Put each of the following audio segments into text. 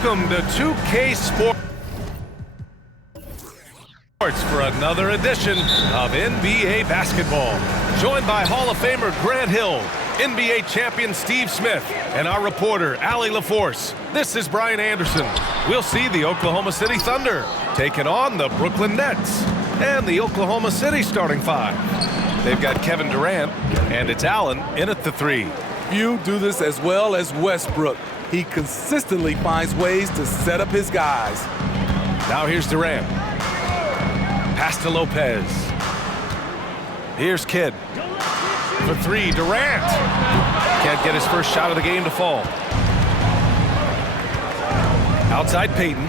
Welcome to 2K Sports for another edition of NBA basketball. Joined by Hall of Famer Grant Hill, NBA champion Steve Smith, and our reporter Allie LaForce. This is Brian Anderson. We'll see the Oklahoma City Thunder taking on the Brooklyn Nets and the Oklahoma City starting five. They've got Kevin Durant, and it's Allen in at the three. Few do this as well as Westbrook. He consistently finds ways to set up his guys. Now here's Durant. Pass to Lopez. Here's Kidd. For three, Durant. Can't get his first shot of the game to fall. Outside Payton.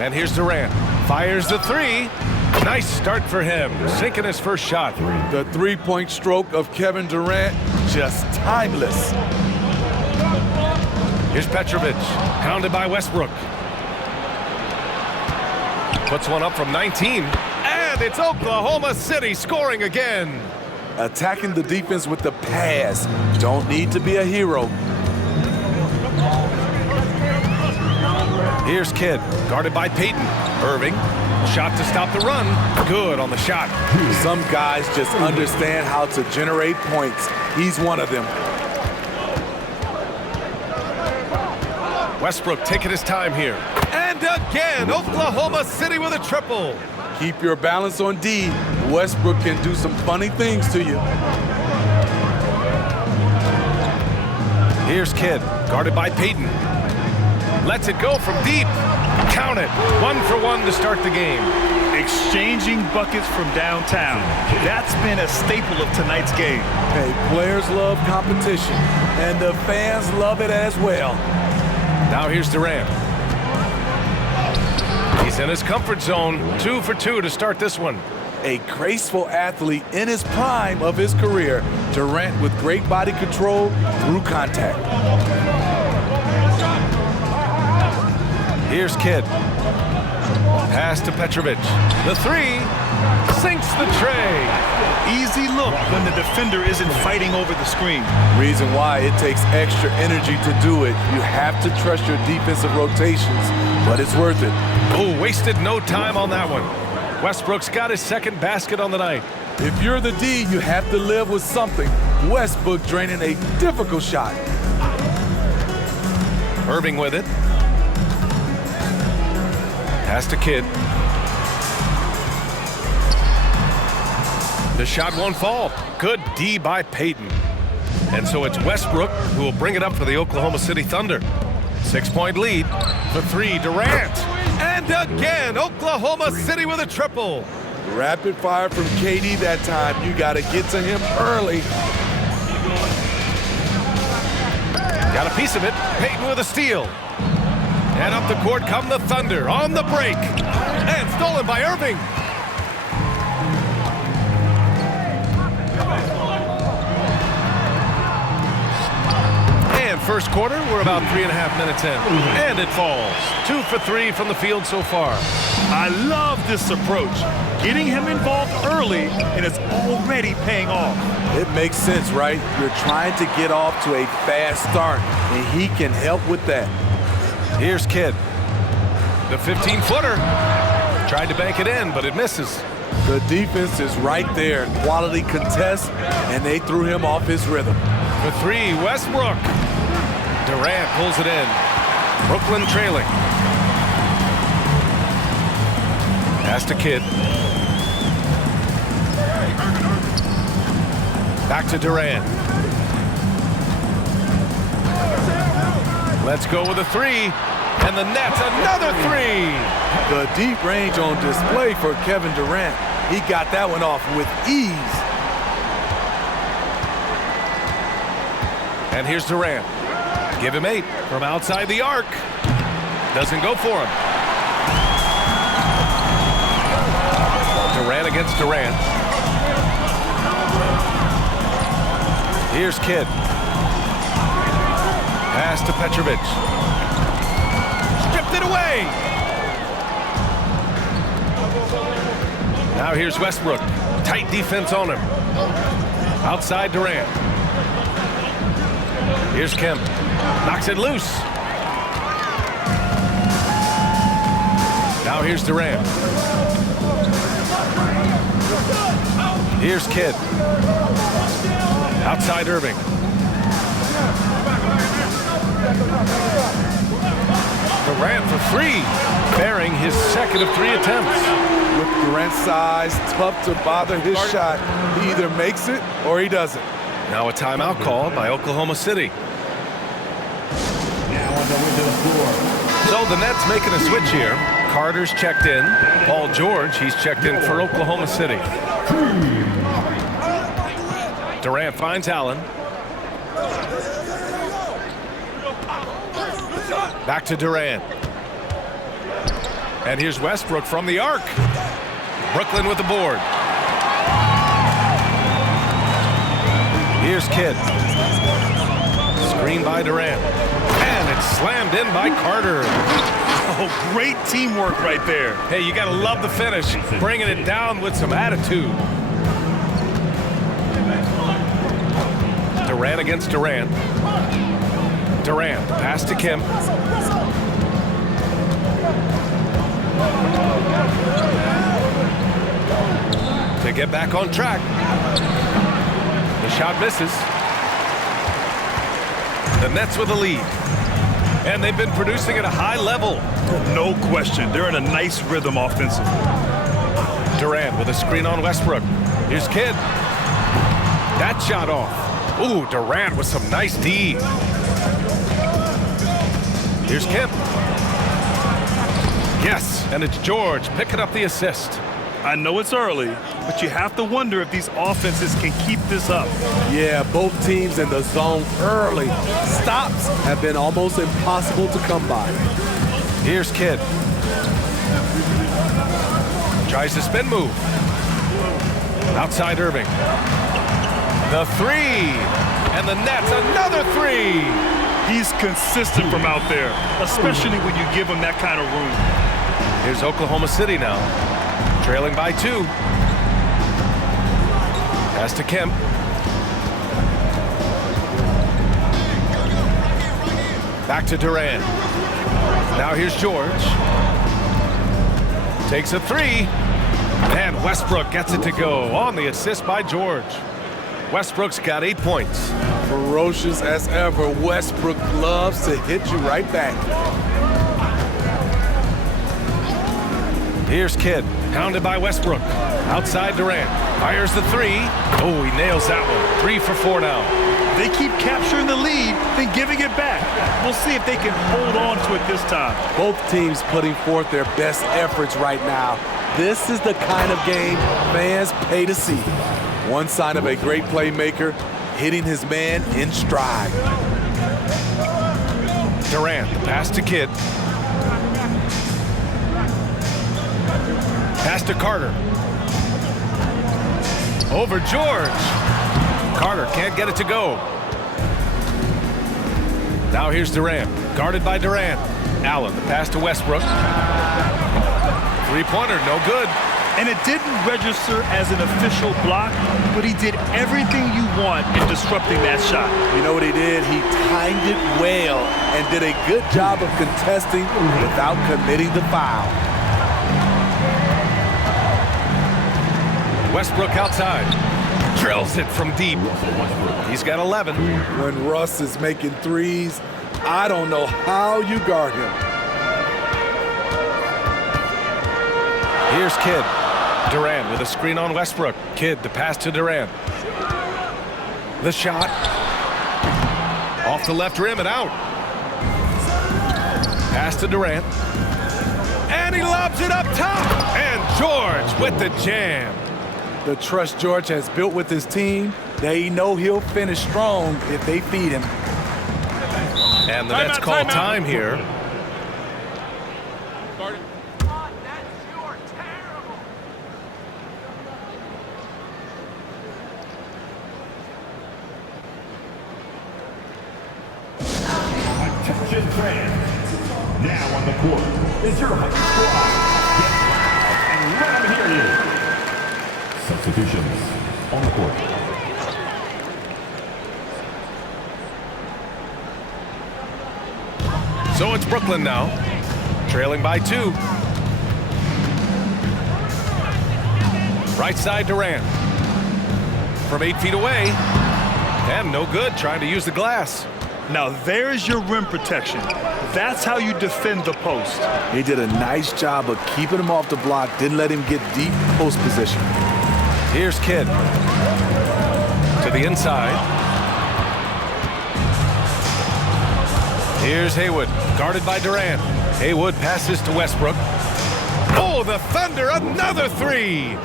And here's Durant. Fires the three. Nice start for him, sinking his first shot. The three-point stroke of Kevin Durant, just timeless. Here's Petrovic, pounded by Westbrook. Puts one up from 19, and it's Oklahoma City scoring again. Attacking the defense with the pass. Don't need to be a hero. Here's Kidd, guarded by Payton. Irving, shot to stop the run. Good on the shot. Some guys just understand how to generate points. He's one of them. Westbrook taking his time here. And again, Oklahoma City with a triple. Keep your balance on D. Westbrook can do some funny things to you. Here's Kidd, guarded by Payton. Lets it go from deep. Count it. 1 for 1 to start the game. Exchanging buckets from downtown. That's been a staple of tonight's game. Hey, players love competition, and the fans love it as well. Now here's Durant. He's in his comfort zone. 2 for 2 to start this one. A graceful athlete in his prime of his career. Durant with great body control through contact. Here's Kidd. Pass to Petrovic. The three sinks the tray. Easy look when the defender isn't fighting over the screen. Reason why it takes extra energy to do it. You have to trust your defensive rotations, but it's worth it. Oh, wasted no time on that one. Westbrook's got his second basket on the night. If you're the D, you have to live with something. Westbrook draining a difficult shot. Irving with it. Pass to Kidd. The shot won't fall. Good D by Payton. And so it's Westbrook who will bring it up for the Oklahoma City Thunder. 6-point lead. For three, Durant. And again, Oklahoma City with a triple. Rapid fire from KD that time. You got to get to him early. Got a piece of it. Payton with a steal. And up the court come the Thunder on the break. And stolen by Irving. And first quarter, we're about 3.5 minutes in. And it falls. 2 for 3 from the field so far. I love this approach. Getting him involved early, and it's already paying off. It makes sense, right? You're trying to get off to a fast start, and he can help with that. Here's Kidd. The 15-footer. Tried to bank it in, but it misses. The defense is right there. Quality contest, and they threw him off his rhythm. For three, Westbrook. Durant pulls it in. Brooklyn trailing. Pass to Kidd. Back to Durant. Let's go with a three. And the Nets, another three. The deep range on display for Kevin Durant. He got that one off with ease. And here's Durant. Give him 8 from outside the arc. Doesn't go for him. Durant against Durant. Here's Kidd. Pass to Petrovic. Stripped it away. Now here's Westbrook. Tight defense on him. Outside Durant. Here's Kemp. Knocks it loose. Now here's Durant. Here's Kidd. Outside Irving. Durant for three, bearing his second of 3 attempts. With Durant's size, tough to bother his shot. He either makes it or he doesn't. Now a timeout called by Oklahoma City. So the Nets making a switch here. Carter's checked in. Paul George, he's checked in for Oklahoma City. Durant finds Allen. Back to Durant. And here's Westbrook from the arc. Brooklyn with the board. Here's Kidd. Screen by Durant. And it's slammed in by Carter. Oh, great teamwork right there. Hey, you got to love the finish. Bringing it down with some attitude. Durant against Durant. Durant, pass to Kim. To get back on track. The shot misses. The Nets with a lead. And they've been producing at a high level. No question. They're in a nice rhythm offensively. Durant with a screen on Westbrook. Here's Kidd. That shot off. Ooh, Durant with some nice D. Here's Kim. Yes, and it's George picking up the assist. I know it's early, but you have to wonder if these offenses can keep this up. Yeah, both teams in the zone early. Stops have been almost impossible to come by. Here's Kidd. Tries to spin move. Outside Irving. The three. And the Nets, another three. He's consistent from out there, especially when you give him that kind of room. Here's Oklahoma City now. Trailing by 2. Pass to Kemp. Back to Durant. Now here's George. Takes a 3. And Westbrook gets it to go on the assist by George. Westbrook's got 8 points. Ferocious as ever, Westbrook loves to hit you right back. Here's Kidd, pounded by Westbrook. Outside Durant, fires the 3. Oh, he nails that one. 3 for 4 now. They keep capturing the lead, then giving it back. We'll see if they can hold on to it this time. Both teams putting forth their best efforts right now. This is the kind of game fans pay to see. One sign of a great playmaker, hitting his man in stride. Durant, the pass to Kidd. Pass to Carter. Over George. Carter can't get it to go. Now here's Durant, guarded by Durant. Allen, the pass to Westbrook. Three-pointer, no good. And it didn't register as an official block, but he did everything you want in disrupting that shot. You know what he did? He timed it well and did a good job of contesting without committing the foul. Westbrook outside. Drills it from deep. He's got 11. When Russ is making threes, I don't know how you guard him. Here's Kidd. Durant with a screen on Westbrook. Kidd, the pass to Durant. The shot. Off the left rim and out. Pass to Durant. And he lobs it up top. And George with the jam. The trust George has built with his team, they know he'll finish strong if they feed him. And the Nets call time here. Attention fans, now on the court is your high squad. And let them hear you. Substitutions on the court. So it's Brooklyn now, trailing by 2. Right side Durant. From 8 feet away. And no good, trying to use the glass. Now there's your rim protection. That's how you defend the post. He did a nice job of keeping him off the block, didn't let him get deep post position. Here's Kidd. To the inside. Here's Haywood, guarded by Durant. Haywood passes to Westbrook. Oh, the Thunder, another three!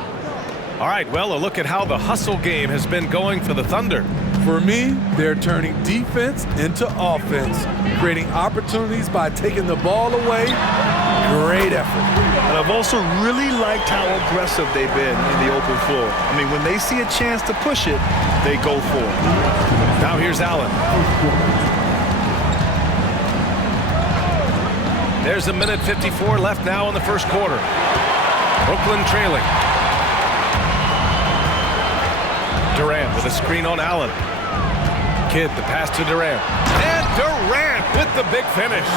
All right, well, a look at how the hustle game has been going for the Thunder. For me, they're turning defense into offense, creating opportunities by taking the ball away. Great effort. And I've also really liked how aggressive they've been in the open floor. I mean, when they see a chance to push it, they go for it. Now here's Allen. There's a minute 54 left now in the first quarter. Brooklyn trailing. Durant with a screen on Allen. Kidd, the pass to Durant. And Durant with the big finish.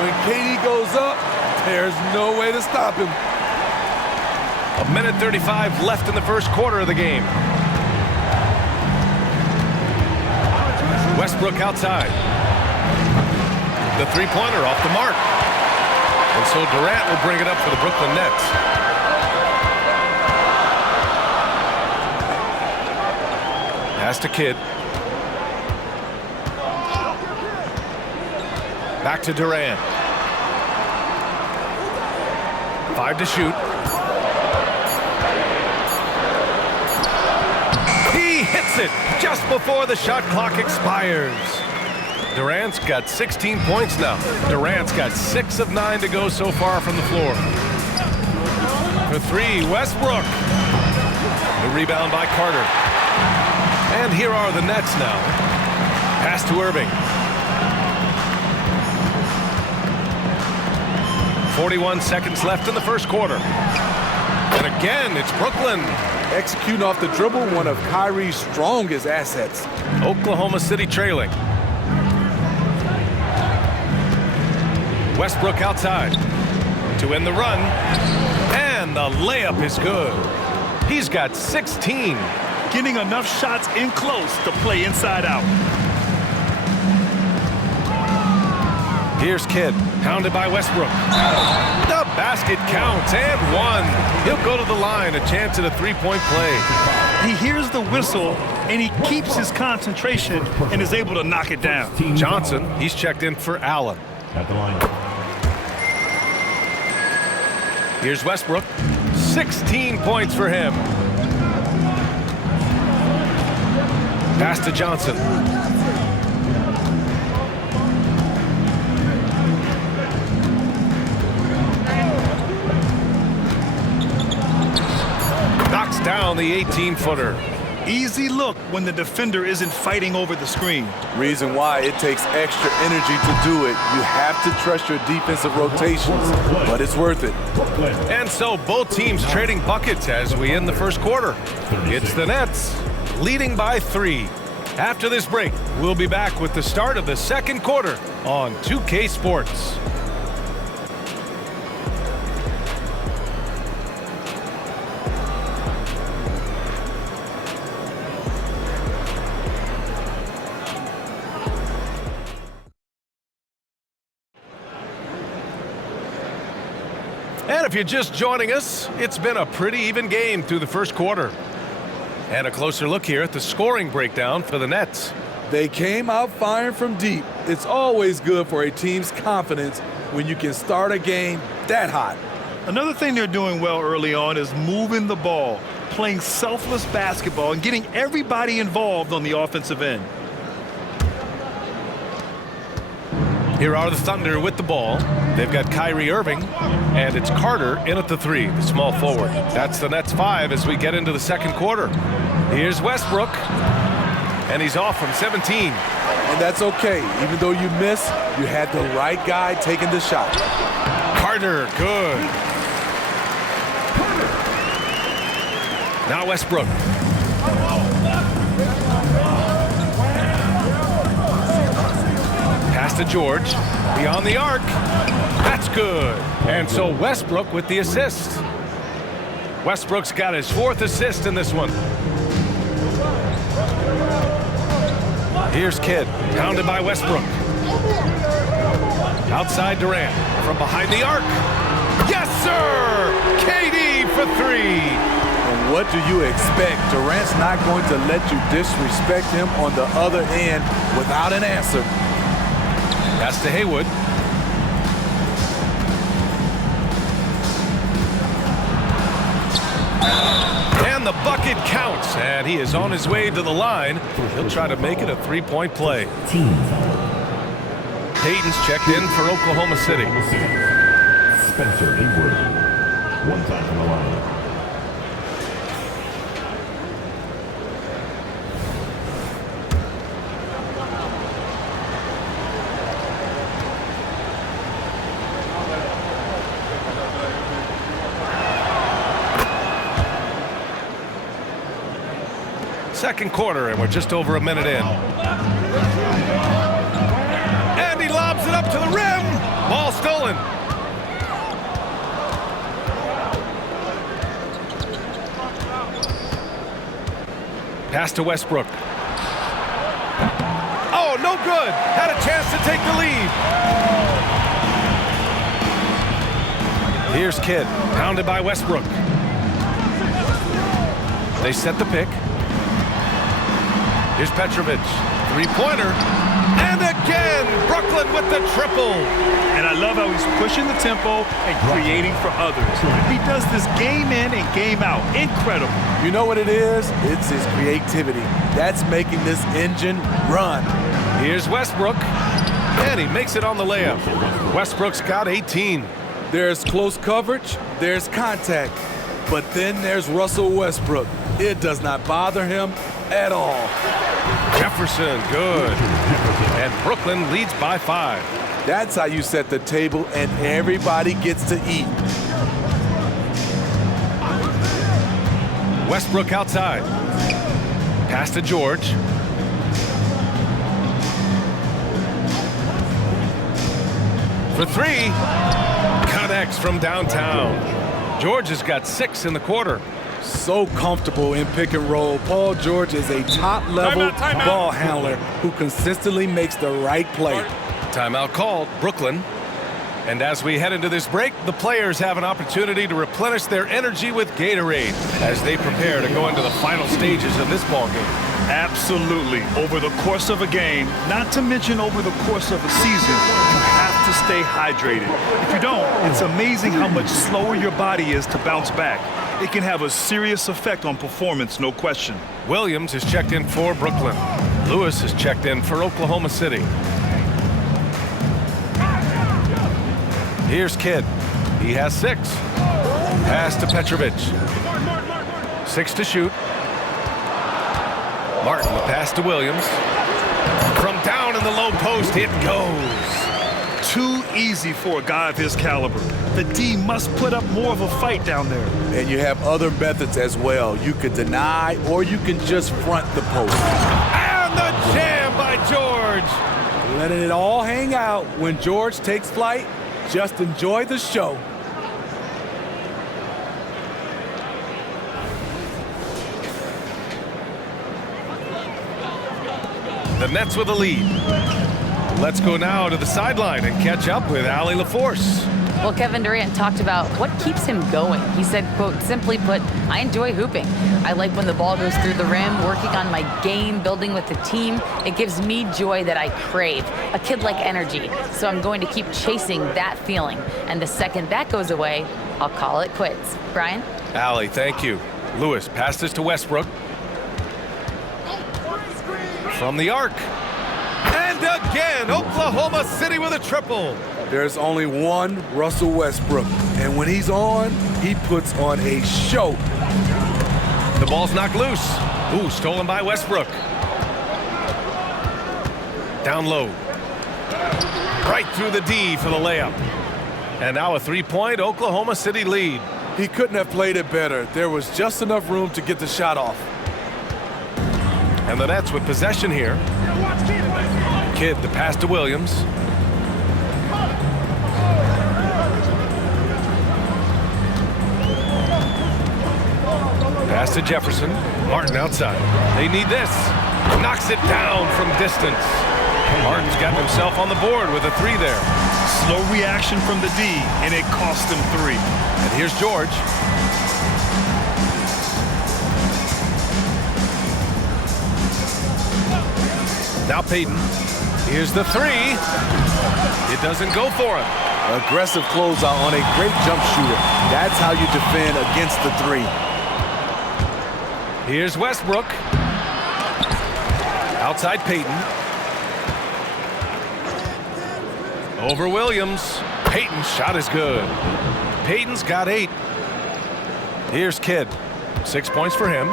When KD goes up, there's no way to stop him. A minute 35 left in the first quarter of the game. Westbrook outside. The three-pointer off the mark. And so Durant will bring it up for the Brooklyn Nets. Pass to Kidd. Back to Durant. 5 to shoot. He hits it just before the shot clock expires. Durant's got 16 points now. Durant's got 6 of 9 to go so far from the floor. For 3, Westbrook. The rebound by Carter. And here are the Nets now. Pass to Irving. 41 seconds left in the first quarter. And again, it's Brooklyn. Executing off the dribble, one of Kyrie's strongest assets. Oklahoma City trailing. Westbrook outside to end the run. And the layup is good. He's got 16. Getting enough shots in close to play inside out. Here's Kidd, pounded by Westbrook. The basket counts, and one. He'll go to the line, a chance at a three-point play. He hears the whistle, and he keeps his concentration and is able to knock it down. Johnson, he's checked in for Allen. At the line. Here's Westbrook, 16 points for him. Pass to Johnson. Knocks down the 18-footer. Easy look when the defender isn't fighting over the screen. Reason why it takes extra energy to do it. You have to trust your defensive rotations, but it's worth it. And so both teams trading buckets as we end the first quarter. It's the Nets leading by 3. After this break, we'll be back with the start of the second quarter on 2K Sports. And if you're just joining us, it's been a pretty even game through the first quarter. And a closer look here at the scoring breakdown for the Nets. They came out firing from deep. It's always good for a team's confidence when you can start a game that hot. Another thing they're doing well early on is moving the ball, playing selfless basketball, and getting everybody involved on the offensive end. Here are the Thunder with the ball. They've got Kyrie Irving, and it's Carter in at the 3, the small forward. That's the Nets 5 as we get into the second quarter. Here's Westbrook, and he's off from 17. And that's okay. Even though you miss, you had the right guy taking the shot. Carter, good. Now Westbrook. Pass to George, beyond the arc. That's good. And so Westbrook with the assist. Westbrook's got his 4th assist in this one. Here's Kidd, pounded by Westbrook. Outside Durant, from behind the arc. Yes, sir! KD for 3. And what do you expect? Durant's not going to let you disrespect him on the other end without an answer. Pass to Haywood. And the bucket counts, and he is on his way to the line. He'll try to make it a 3-point play. Payton's checked in for Oklahoma City. Spencer Haywood. 1 time from the line. Second quarter, and we're just over a minute in. And he lobs it up to the rim. Ball stolen. Pass to Westbrook. Oh, no good. Had a chance to take the lead. Here's Kidd, pounded by Westbrook. They set the pick. Here's Petrovic, 3-pointer, and again, Brooklyn with the triple. And I love how he's pushing the tempo and creating for others. He does this game in and game out. Incredible. You know what it is? It's his creativity. That's making this engine run. Here's Westbrook, and he makes it on the layup. Westbrook's got 18. There's close coverage, there's contact, but then there's Russell Westbrook. It does not bother him at all. Jefferson, good. And Brooklyn leads by 5. That's how you set the table and everybody gets to eat. Westbrook outside. Pass to George. For 3. Connects from downtown. George has got 6 in the quarter. So comfortable in pick and roll. Paul George is a top-level ball handler who consistently makes the right play. Timeout called, Brooklyn. And as we head into this break, the players have an opportunity to replenish their energy with Gatorade as they prepare to go into the final stages of this ballgame. Absolutely. Over the course of a game, not to mention over the course of a season, you have to stay hydrated. If you don't, it's amazing how much slower your body is to bounce back. It can have a serious effect on performance, no question. Williams is checked in for Brooklyn. Lewis is checked in for Oklahoma City. Here's Kidd. He has 6. Pass to Petrovic. 6 to shoot. Martin, the pass to Williams. From down in the low post, it goes. Too easy for a guy of his caliber. The D must put up more of a fight down there. And you have other methods as well. You can deny or you can just front the post. And the jam by George. Letting it all hang out when George takes flight. Just enjoy the show. The Nets with a lead. Let's go now to the sideline and catch up with Allie LaForce. Well, Kevin Durant talked about what keeps him going. He said, quote, simply put, I enjoy hooping. I like when the ball goes through the rim, working on my game, building with the team. It gives me joy that I crave, a kid-like energy. So I'm going to keep chasing that feeling. And the second that goes away, I'll call it quits. Brian? Allie, thank you. Lewis passes to Westbrook. From the arc. And again, Oklahoma City with a triple. There's only one Russell Westbrook, and when he's on, he puts on a show. The ball's knocked loose. Ooh, stolen by Westbrook. Down low. Right through the D for the layup. And now a 3-point Oklahoma City lead. He couldn't have played it better. There was just enough room to get the shot off. And the Nets with possession here. Kidd, the pass to Williams. Pass to Jefferson. Martin outside. They need this. Knocks it down from distance. Martin's got himself on the board with a 3 there. Slow reaction from the D, and it cost him 3. And here's George. Now Payton. Here's the 3. It doesn't go for him. Aggressive closeout on a great jump shooter. That's how you defend against the 3. Here's Westbrook. Outside Payton. Over Williams. Payton's shot is good. Payton's got 8. Here's Kidd. 6 points for him.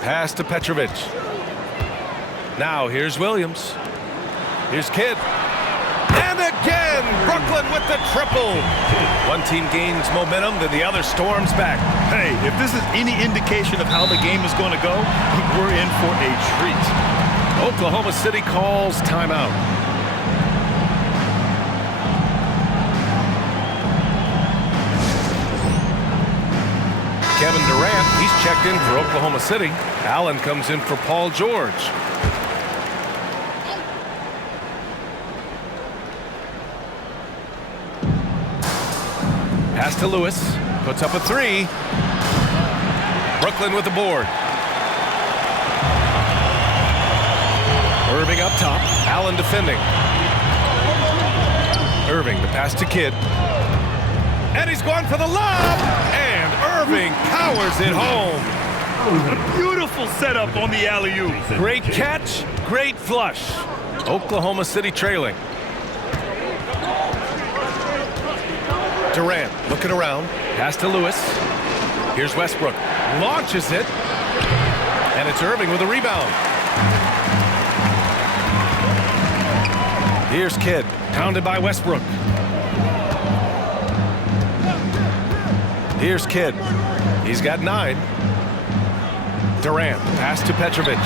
Pass to Petrovic. Now here's Williams. Here's Kidd. And again, Brooklyn with the triple. One team gains momentum, then the other storms back. Hey, if this is any indication of how the game is going to go, we're in for a treat. Oklahoma City calls timeout. Kevin Durant, he's checked in for Oklahoma City. Allen comes in for Paul George. Pass to Lewis. Puts up a 3. Brooklyn with the board. Irving up top. Allen defending. Irving, the pass to Kidd. And he's going for the lob. And Irving powers it home. A beautiful setup on the alley-oop. Great catch, great flush. Oklahoma City trailing. Durant looking around. Pass to Lewis. Here's Westbrook. Launches it. And it's Irving with a rebound. Here's Kidd. Pounded by Westbrook. Here's Kidd. He's got 9. Durant. Pass to Petrovic.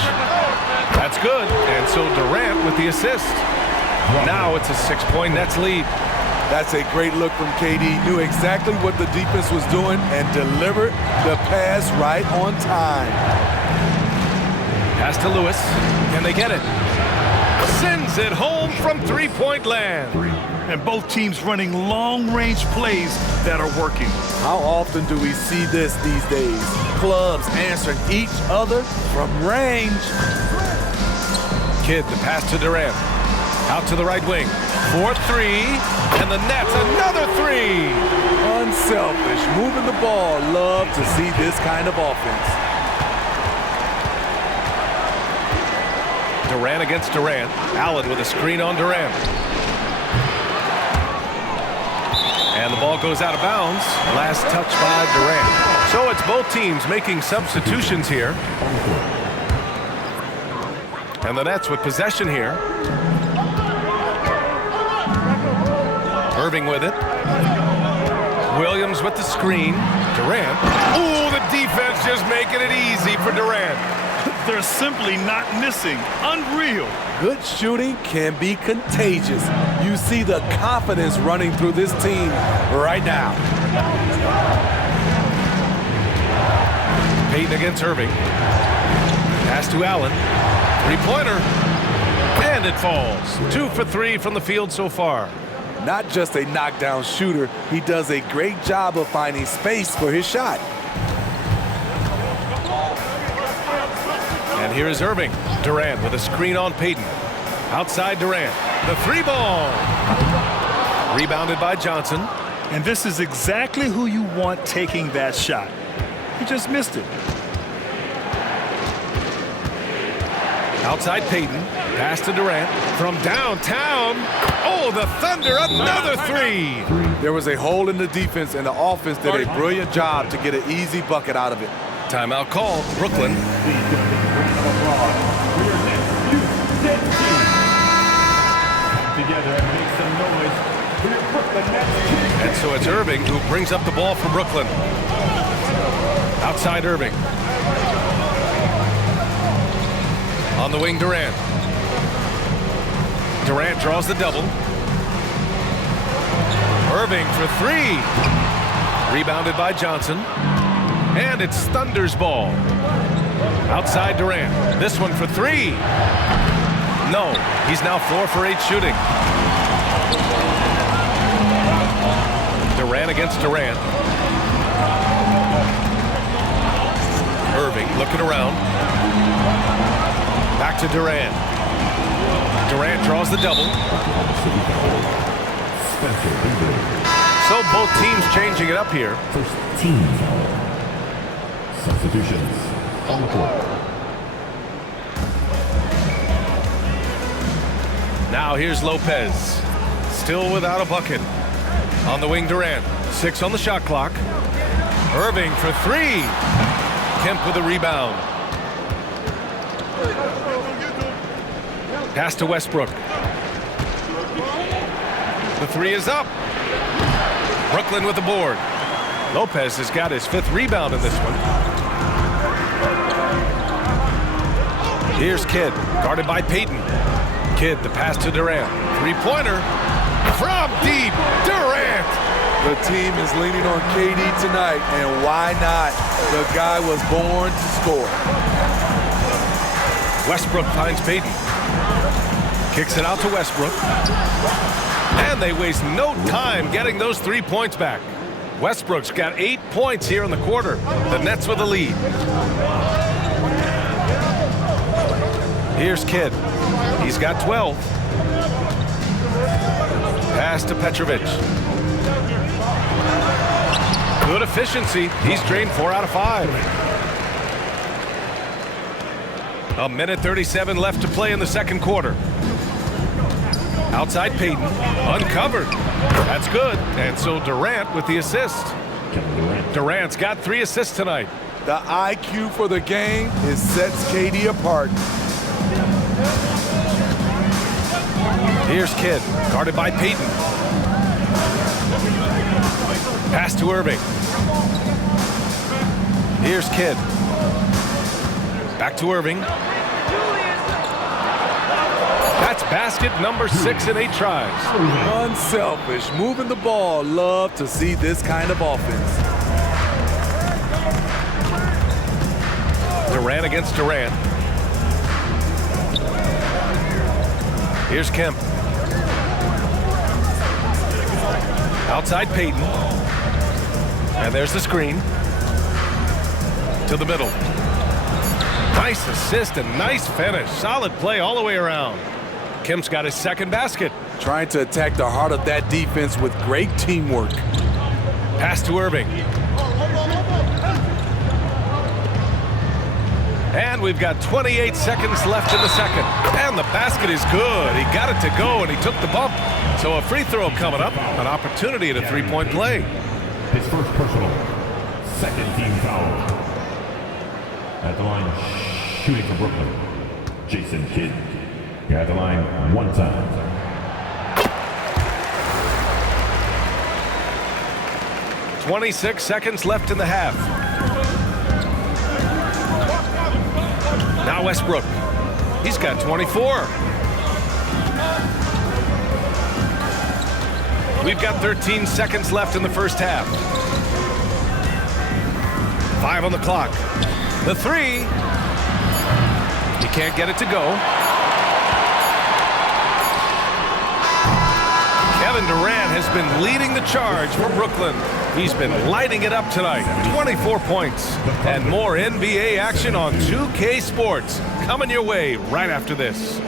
That's good. And so Durant with the assist. Now it's a 6-point Nets lead. That's a great look from KD. Knew exactly what the defense was doing and delivered the pass right on time. Pass to Lewis. Can they get it? Sends it home from 3-point land. And both teams running long-range plays that are working. How often do we see this these days? Clubs answering each other from range. Kidd, the pass to Durant. Out to the right wing. 4-3. And the Nets, another 3. Unselfish, moving the ball. Love to see this kind of offense. Durant against Durant. Allen with a screen on Durant. And the ball goes out of bounds. Last touch by Durant. So it's both teams making substitutions here. And the Nets with possession here. Irving with it. Williams with the screen. Durant. Ooh, the defense just making it easy for Durant. They're simply not missing. Unreal. Good shooting can be contagious. You see the confidence running through this team right now. Payton against Irving. Pass to Allen. 3-pointer. And it falls. 2 for 3 from the field so far. Not just a knockdown shooter, he does a great job of finding space for his shot. And here is Irving. Durant with a screen on Payton. Outside Durant. The 3-ball. Rebounded by Johnson. And this is exactly who you want taking that shot. He just missed it. Outside Payton. Pass to Durant. From downtown. Oh, the Thunder, another 3. There was a hole in the defense, and the offense did a brilliant job to get an easy bucket out of it. Timeout called. Brooklyn. And so it's Irving who brings up the ball for Brooklyn. Outside Irving. On the wing, Durant. Durant draws the double. Irving for three. Rebounded by Johnson. And it's Thunder's ball. Outside Durant. This one for three. No, he's now 4 for 8 shooting. Durant against Durant. Irving looking around. Back to Durant. Durant draws the double. So both teams changing it up here. First team foul. Substitutions on the court. Now here's Lopez. Still without a bucket. On the wing, Durant. 6 on the shot clock. Irving for three. Kemp with a rebound. Pass to Westbrook. The three is up. Brooklyn with the board. Lopez has got his 5th rebound in this one. Here's Kidd, guarded by Payton. Kidd, the pass to Durant. Three-pointer from deep. Durant. The team is leaning on KD tonight, and why not? The guy was born to score. Westbrook finds Payton. Kicks it out to Westbrook. And they waste no time getting those 3 points back. Westbrook's got 8 points here in the quarter. The Nets with the lead. Here's Kidd. He's got 12. Pass to Petrovic. Good efficiency. He's drained 4 out of 5. A minute 37 left to play in the second quarter. Outside Payton. Uncovered. That's good. And so Durant with the assist. Durant's got 3 assists tonight. The IQ for the game sets KD apart. Here's Kidd, guarded by Payton. Pass to Irving. Here's Kidd. Back to Irving. That's basket number 6 in 8 tries. Unselfish, moving the ball. Love to see this kind of offense. Durant against Durant. Here's Kemp. Outside Payton. And there's the screen. To the middle. Nice assist and nice finish. Solid play all the way around. Kemp's got his 2nd basket. Trying to attack the heart of that defense with great teamwork. Pass to Irving. And we've got 28 seconds left in the second. And the basket is good. He got it to go, and he took the bump. So a free throw coming up. An opportunity at a 3-point play. His first personal. Second team foul. At the line, shooting for Brooklyn, Jason Kidd. You're at the line 1 time. .26 seconds left in the half. Now Westbrook. He's got 24. We've got 13 seconds left in the first half. 5 on the clock. The three. He can't get it to go. Kevin Durant has been leading the charge for Brooklyn. He's been lighting it up tonight. 24 points. And more NBA action on 2K Sports. Coming your way right after this.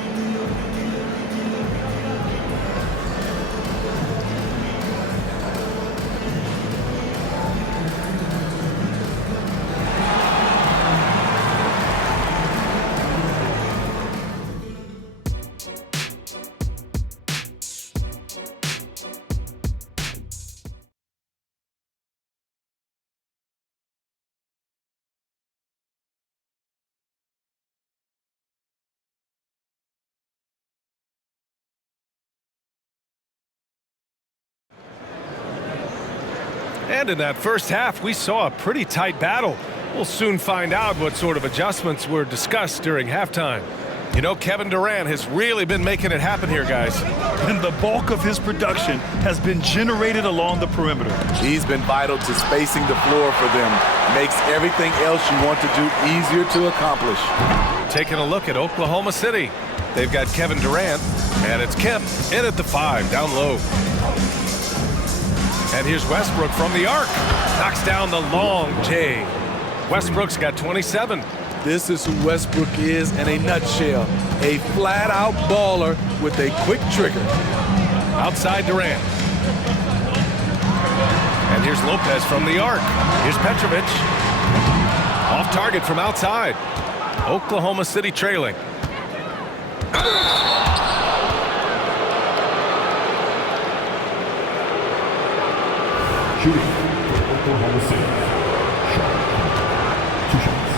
And in that first half, we saw a pretty tight battle. We'll soon find out what sort of adjustments were discussed during halftime. You know, Kevin Durant has really been making it happen here, guys. And the bulk of his production has been generated along the perimeter. He's been vital to spacing the floor for them. Makes everything else you want to do easier to accomplish. Taking a look at Oklahoma City. They've got Kevin Durant, and it's Kemp in at the 5, down low. And here's Westbrook from the arc. Knocks down the long J. Westbrook's got 27. This is who Westbrook is in a nutshell. A flat-out baller with a quick trigger. Outside Durant. And here's Lopez from the arc. Here's Petrovic. Off target from outside. Oklahoma City trailing. Shooting for Oklahoma City. Shot. 2 shots.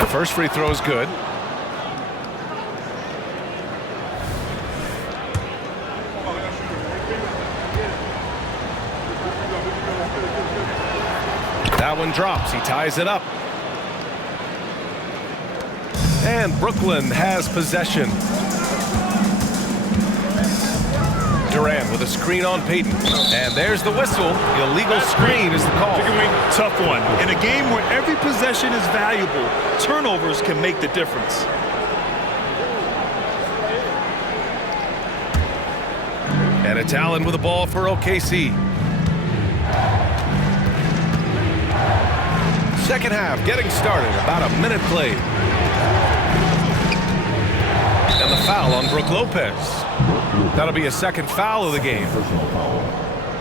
The first free throw is good. That one drops. He ties it up. And Brooklyn has possession. Durant with a screen on Payton. And there's the whistle. Illegal screen is the call. Tough one. In a game where every possession is valuable, turnovers can make the difference. And it's Allen with the ball for OKC. Second half getting started. About a minute played. And the foul on Brook Lopez. That'll be a second foul of the game. Personal foul.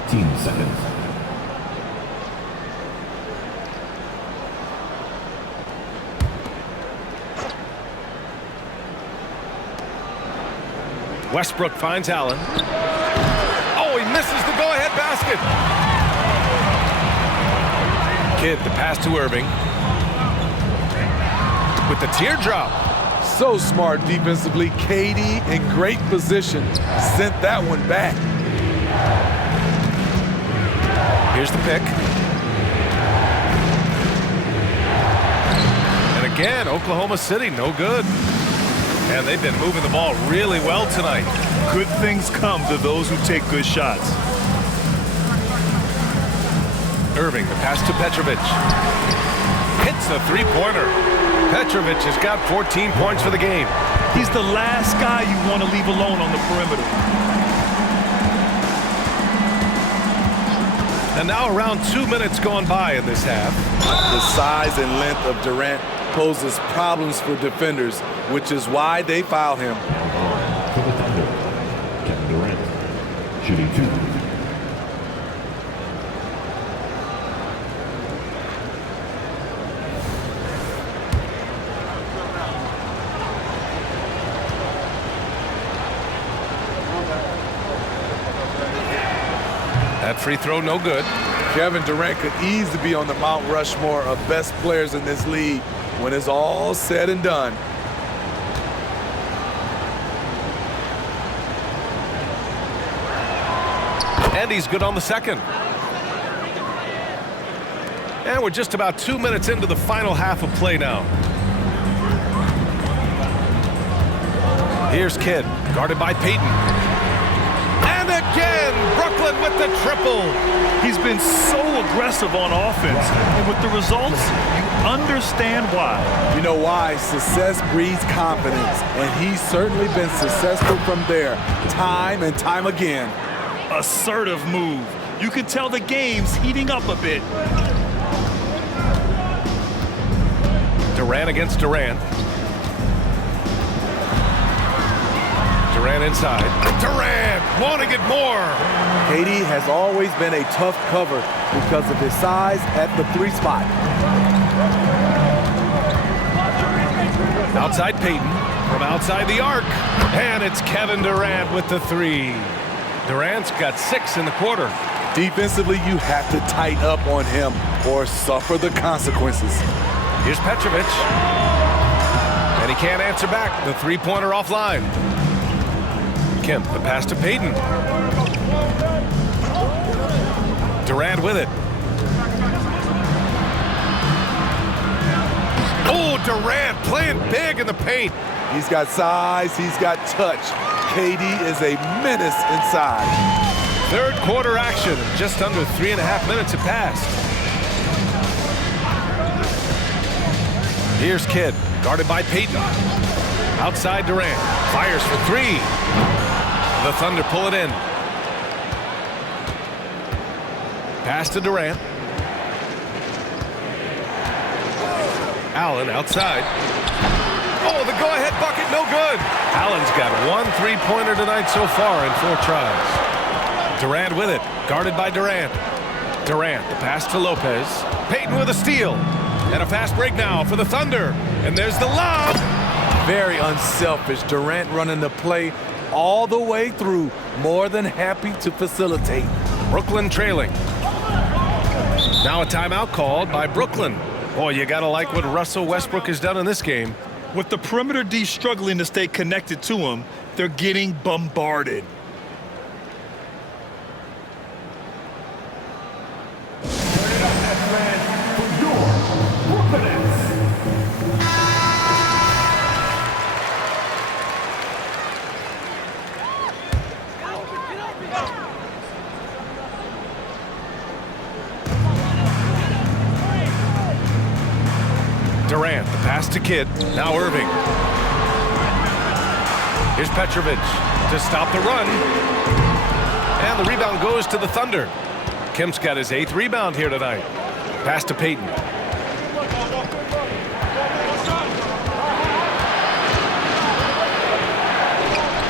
Team seconds. Westbrook finds Allen. Oh, he misses the go-ahead basket. Kidd, the pass to Irving. With the teardrop. So smart defensively. KD in great position. Sent that one back. Here's the pick. And again, Oklahoma City, no good. And they've been moving the ball really well tonight. Good things come to those who take good shots. Irving, the pass to Petrovic. Hits a three-pointer. Petrovic has got 14 points for the game. He's the last guy you want to leave alone on the perimeter. And now around 2 minutes gone by in this half. The size and length of Durant poses problems for defenders, which is why they foul him. For the Thunder, Kevin Durant. Shooting 2. That free throw, no good. Kevin Durant could easily be on the Mount Rushmore of best players in this league when it's all said and done. And he's good on the second. And we're just about 2 minutes into the final half of play now. Here's Kidd, guarded by Payton. And again, Brooklyn with the triple. He's been so aggressive on offense, and with the results, you understand why. You know why? Success breeds confidence, and he's certainly been successful from there, time and time again. Assertive move. You can tell the game's heating up a bit. Durant against Durant. Durant inside. Durant wanting it more. KD has always been a tough cover because of his size at the 3 spot. Outside Payton from outside the arc. And it's Kevin Durant with the 3. Durant's got 6 in the quarter. Defensively, you have to tighten up on him or suffer the consequences. Here's Petrovic. And he can't answer back. The three-pointer offline. Kemp, the pass to Payton. Durant with it. Oh, Durant playing big in the paint. He's got size, he's got touch. KD is a menace inside. Third quarter action. Just under 3.5 minutes have passed. Here's Kidd, guarded by Payton. Outside Durant, fires for three. The Thunder pull it in. Pass to Durant. Allen outside. Oh, the go-ahead bucket, no good. Allen's got one three-pointer tonight so far in 4 tries. Durant with it, guarded by Durant. Durant, the pass to Lopez. Payton with a steal. And a fast break now for the Thunder. And there's the lob. Very unselfish. Durant running the play all the way through. More than happy to facilitate. Brooklyn trailing. Now a timeout called by Brooklyn. Boy, you gotta like what Russell Westbrook has done in this game. With the perimeter D struggling to stay connected to him, they're getting bombarded. Durant, the pass to Kidd. Now Irving. Here's Petrovic to stop the run. And the rebound goes to the Thunder. Kemp's got his 8th rebound here tonight. Pass to Payton.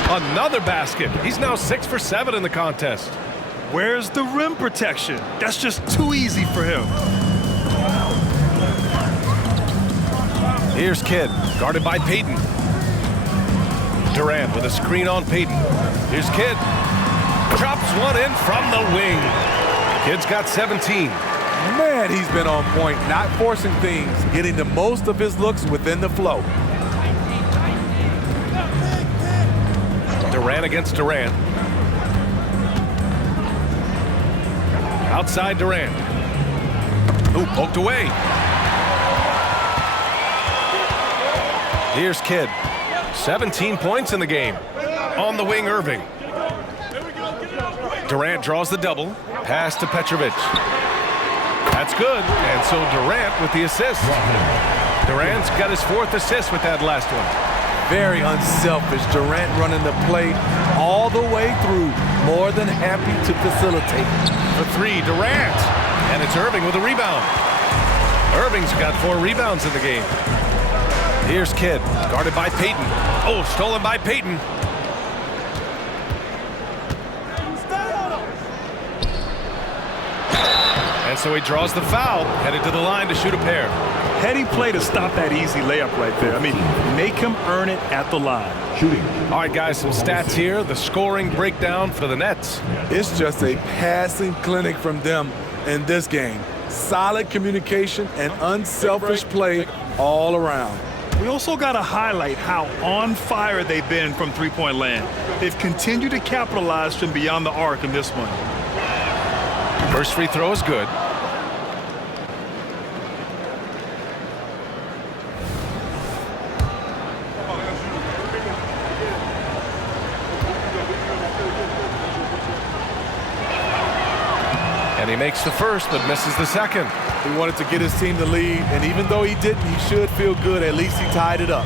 Another basket. He's now 6 for 7 in the contest. Where's the rim protection? That's just too easy for him. Here's Kidd, guarded by Payton. Durant with a screen on Payton. Here's Kidd. Drops one in from the wing. Kidd's got 17. Man, he's been on point, not forcing things, getting the most of his looks within the flow. Durant against Durant. Outside Durant. Ooh, poked away. Here's Kidd. 17 points in the game. On the wing, Irving. Durant draws the double. Pass to Petrovic. That's good. And so Durant with the assist. Durant's got his 4th assist with that last one. Very unselfish. Durant running the play all the way through. More than happy to facilitate. For 3, Durant. And it's Irving with a rebound. Irving's got 4 rebounds in the game. Here's Kidd, guarded by Payton. Oh, stolen by Payton. And so he draws the foul, headed to the line to shoot a pair. Heady play to stop that easy layup right there. I mean, make him earn it at the line. Shooting. All right, guys, some stats here. The scoring breakdown for the Nets. It's just a passing clinic from them in this game. Solid communication and unselfish play all around. We also got to highlight how on fire they've been from three-point land. They've continued to capitalize from beyond the arc in this one. First free throw is good. And he makes the first, but misses the second. He wanted to get his team the lead, and even though he didn't, he should feel good. At least he tied it up.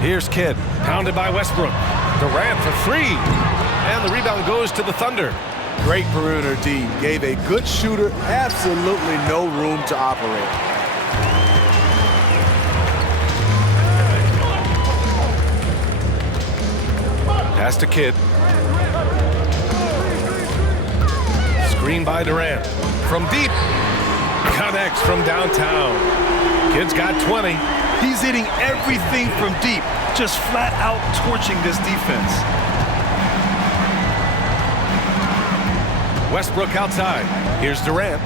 Here's Kidd, pounded by Westbrook. Durant for 3. And the rebound goes to the Thunder. Great perimeter D. Gave a good shooter absolutely no room to operate. Pass to Kidd. Screen by Durant. From deep. Connects from downtown. Kidd's got 20. He's hitting everything from deep, just flat out torching this defense. Westbrook outside. Here's Durant.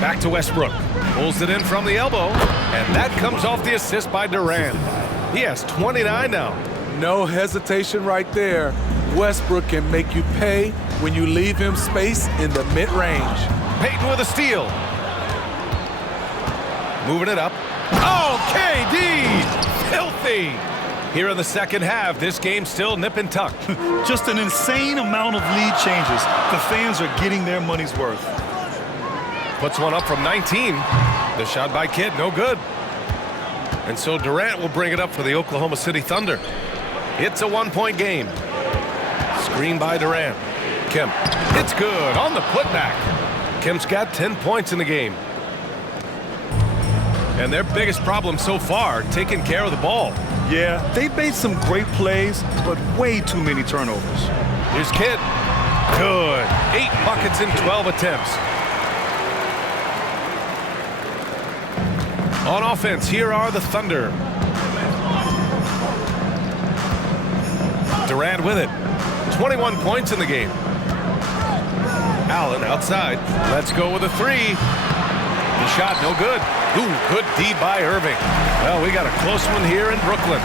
Back to Westbrook. Pulls it in from the elbow. And that comes off the assist by Durant. He has 29 now. No hesitation right there. Westbrook can make you pay when you leave him space in the mid-range. Payton with a steal. Moving it up. Oh, KD! Filthy! Here in the second half, this game's still nip and tuck. Just an insane amount of lead changes. The fans are getting their money's worth. Puts one up from 19. The shot by Kidd, no good. And so Durant will bring it up for the Oklahoma City Thunder. It's a one-point game. Screen by Durant. Kemp. It's good on the putback. Kemp's got 10 points in the game. And their biggest problem so far, taking care of the ball. Yeah, they've made some great plays, but way too many turnovers. Here's Kidd. Good. 8 buckets in 12 attempts. On offense, here are the Thunder. Durant with it. 21 points in the game. Allen outside. Let's go with a three. The shot, no good. Ooh, good D by Irving. Well, we got a close one here in Brooklyn.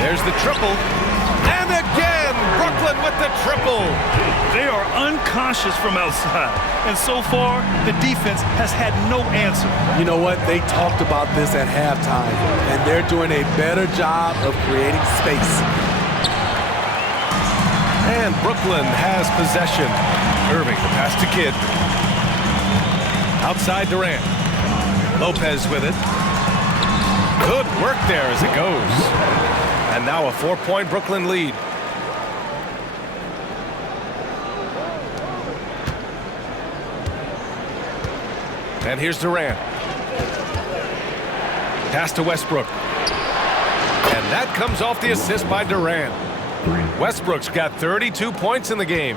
There's the triple. And again, Brooklyn with the triple. They are uncautious from outside. And so far, the defense has had no answer. You know what? They talked about this at halftime, and they're doing a better job of creating space. And Brooklyn has possession. Irving, the pass to Kidd. Outside Durant. Lopez with it. Good work there as it goes. And now a 4-point Brooklyn lead. And here's Durant. Pass to Westbrook. And that comes off the assist by Durant. Westbrook's got 32 points in the game.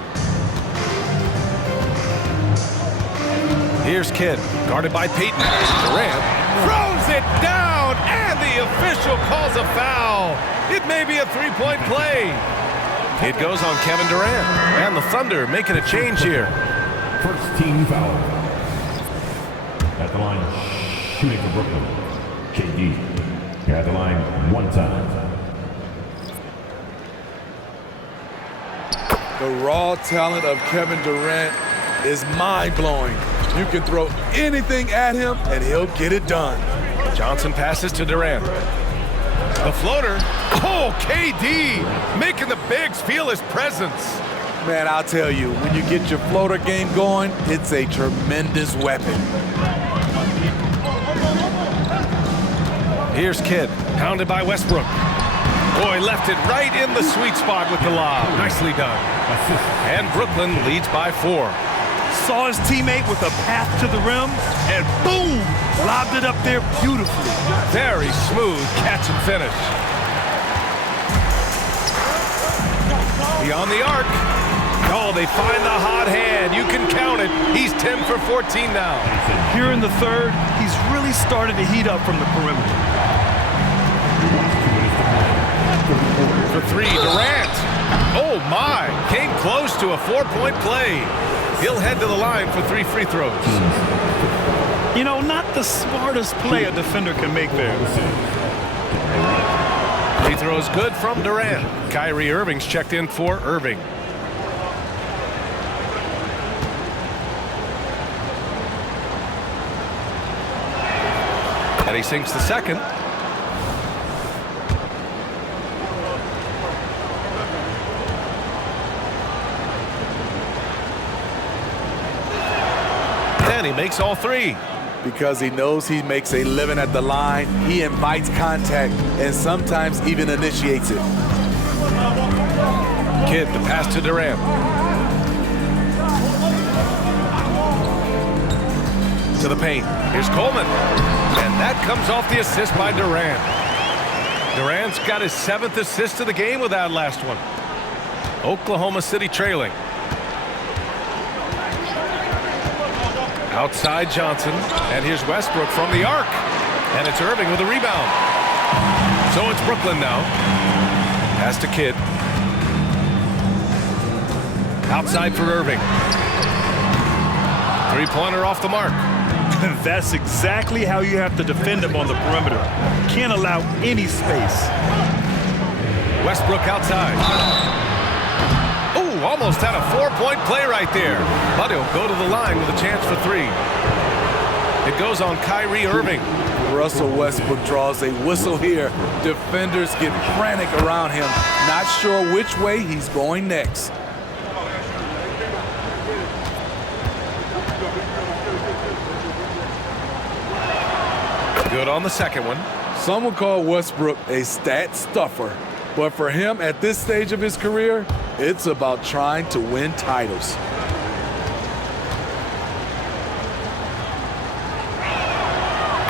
Here's Kidd, guarded by Payton. Durant throws it down, and the official calls a foul. It may be a three-point play. It goes on Kevin Durant, and the Thunder making a change here. First team foul. At the line, shooting for Brooklyn, KD. At the line, one time. The raw talent of Kevin Durant is mind-blowing. You can throw anything at him, and he'll get it done. Johnson passes to Durant. The floater. Oh, KD making the bigs feel his presence. Man, I'll tell you, when you get your floater game going, it's a tremendous weapon. Here's Kidd, pounded by Westbrook. Boy, left it right in the sweet spot with the lob. Nicely done. And Brooklyn leads by 4. Saw his teammate with a path to the rim, and boom, lobbed it up there beautifully. Very smooth catch and finish. Beyond the arc. Oh, they find the hot hand. You can count it. He's 10 for 14 now. Here in the third, he's really started to heat up from the perimeter. For 3, Durant. Oh, my. Came close to a 4-point play. He'll head to the line for 3 free throws. You know, not the smartest play a defender can make there. Free throws good from Durant. Kyrie Irving's checked in for Irving. And he sinks the second. And he makes all 3. Because he knows he makes a living at the line, he invites contact and sometimes even initiates it. Kidd, the pass to Durant. To the paint. Here's Coleman. And that comes off the assist by Durant. Durant's got his 7th assist of the game with that last one. Oklahoma City trailing. Outside Johnson, and here's Westbrook from the arc. And it's Irving with a rebound. So it's Brooklyn now. Pass to Kidd. Outside for Irving. Three-pointer off the mark. That's exactly how you have to defend him on the perimeter. Can't allow any space. Westbrook outside. Oh, almost had a 4-point play right there. But he'll go to the line with a chance for 3. It goes on Kyrie Irving. Russell Westbrook draws a whistle here. Defenders get frantic around him, not sure which way he's going next. Good on the second one. Some would call Westbrook a stat stuffer, but for him at this stage of his career, it's about trying to win titles.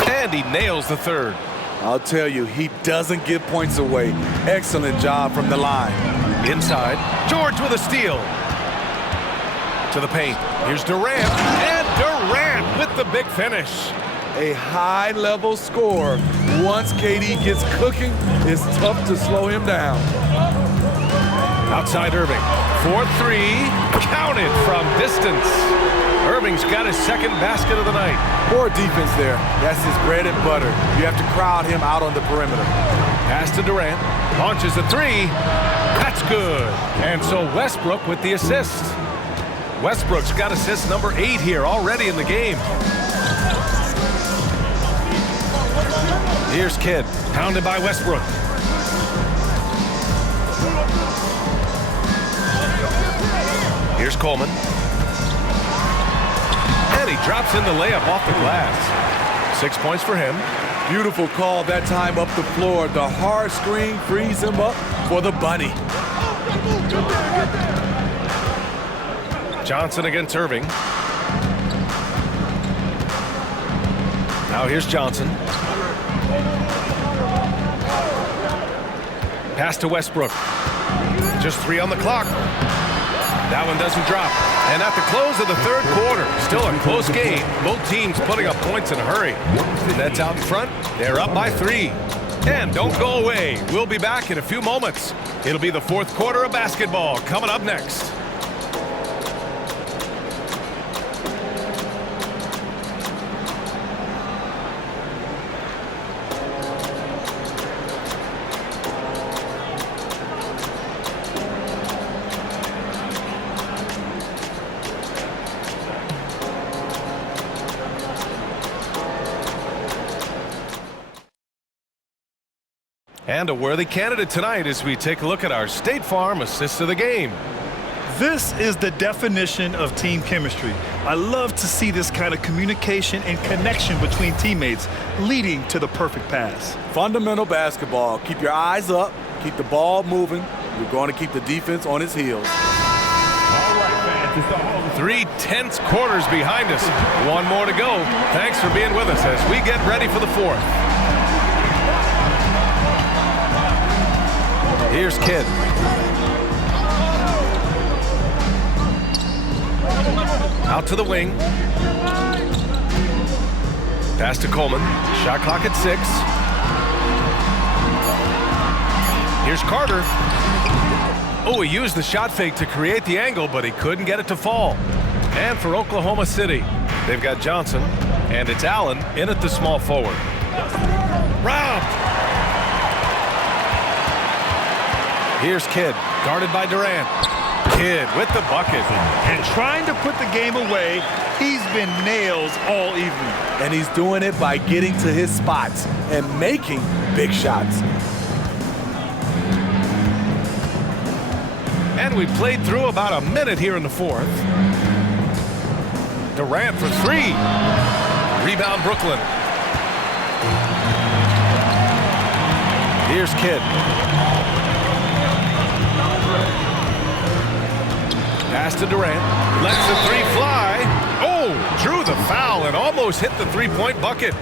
And he nails the third. I'll tell you, he doesn't give points away. Excellent job from the line. Inside, George with a steal. To the paint. Here's Durant. And Durant with the big finish. A high-level scorer. Once KD gets cooking, it's tough to slow him down. Outside Irving. 4-3. Counted from distance. Irving's got his second basket of the night. Poor defense there. That's his bread and butter. You have to crowd him out on the perimeter. Pass to Durant. Launches a 3. That's good. And so Westbrook with the assist. Westbrook's got assist number 8 here already in the game. Here's Kidd, pounded by Westbrook. Here's Coleman. And he drops in the layup off the glass. 6 points for him. Beautiful call that time up the floor. The hard screen frees him up for the bunny. Johnson against Irving. Now here's Johnson. Pass to Westbrook. Just 3 on the clock. That one doesn't drop. And at the close of the third quarter, still a close game. Both teams putting up points in a hurry. Nets out in front. They're up by 3. And don't go away. We'll be back in a few moments. It'll be the fourth quarter of basketball coming up next. And a worthy candidate tonight as we take a look at our State Farm assist of the game. This is the definition of team chemistry. I love to see this kind of communication and connection between teammates leading to the perfect pass. Fundamental basketball. Keep your eyes up. Keep the ball moving. You're going to keep the defense on its heels. 3 tense quarters behind us. 1 more to go. Thanks for being with us as we get ready for the fourth. Here's Kidd. Out to the wing. Pass to Coleman. Shot clock at 6. Here's Carter. Oh, he used the shot fake to create the angle, but he couldn't get it to fall. And for Oklahoma City, they've got Johnson, and it's Allen in at the small forward. Robbed. Here's Kidd, guarded by Durant. Kidd with the bucket. And trying to put the game away, he's been nails all evening. And he's doing it by getting to his spots and making big shots. And we played through about a minute here in the fourth. Durant for 3. Rebound Brooklyn. Here's Kidd. Pass to Durant. Lets the 3 fly. Oh, drew the foul and almost hit the 3-point bucket.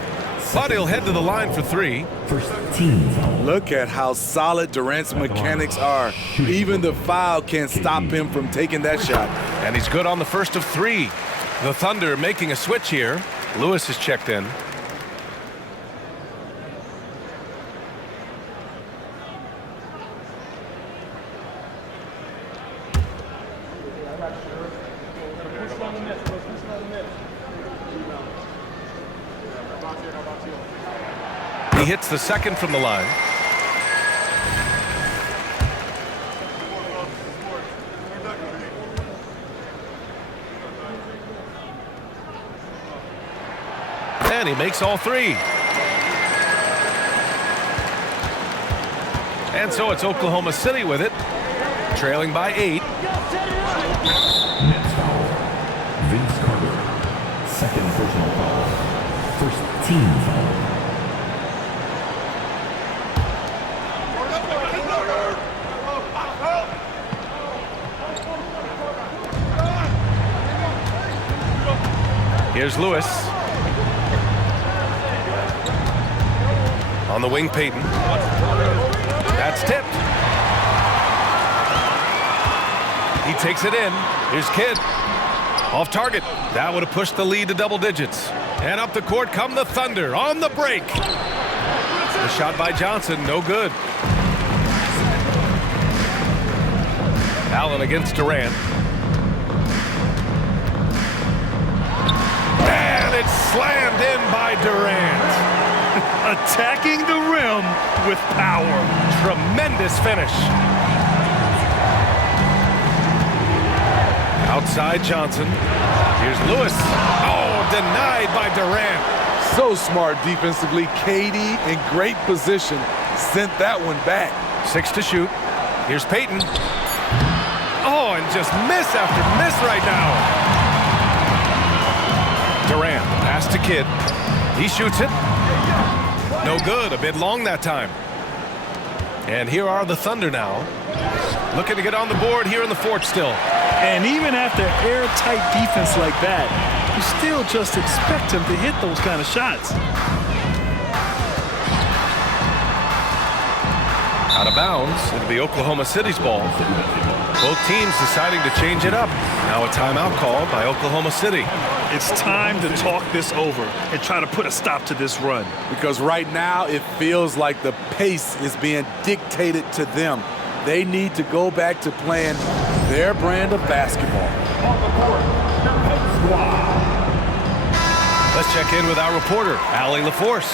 But he'll head to the line for 3. First team foul. Look at how solid Durant's mechanics are. Even the foul can't stop him from taking that shot. And he's good on the first of 3. The Thunder making a switch here. Lewis is checked in. He hits the second from the line. And he makes all three. And so it's Oklahoma City with it, trailing by 8. Next foul, Vince Carter. Second personal foul. First team foul. Here's Lewis. On the wing, Payton. That's tipped. He takes it in. Here's Kidd. Off target. That would have pushed the lead to double digits. And up the court come the Thunder on the break. The shot by Johnson, no good. Allen against Durant. And it's slammed in by Durant. Attacking the rim with power. Tremendous finish. Outside Johnson. Here's Lewis. Oh, denied by Durant. So smart defensively. KD in great position. Sent that one back. 6 to shoot. Here's Payton. Oh, and just miss after miss right now. Durant, pass to Kidd. He shoots it. No good, a bit long that time. And here are the Thunder now. Looking to get on the board here in the fourth still. And even after airtight defense like that, you still just expect him to hit those kind of shots. Out of bounds, it'll be Oklahoma City's ball. Both teams deciding to change it up. Now a timeout called by Oklahoma City. It's time to talk this over and try to put a stop to this run. Because right now it feels like the pace is being dictated to them. They need to go back to playing their brand of basketball. Let's check in with our reporter, Allie LaForce.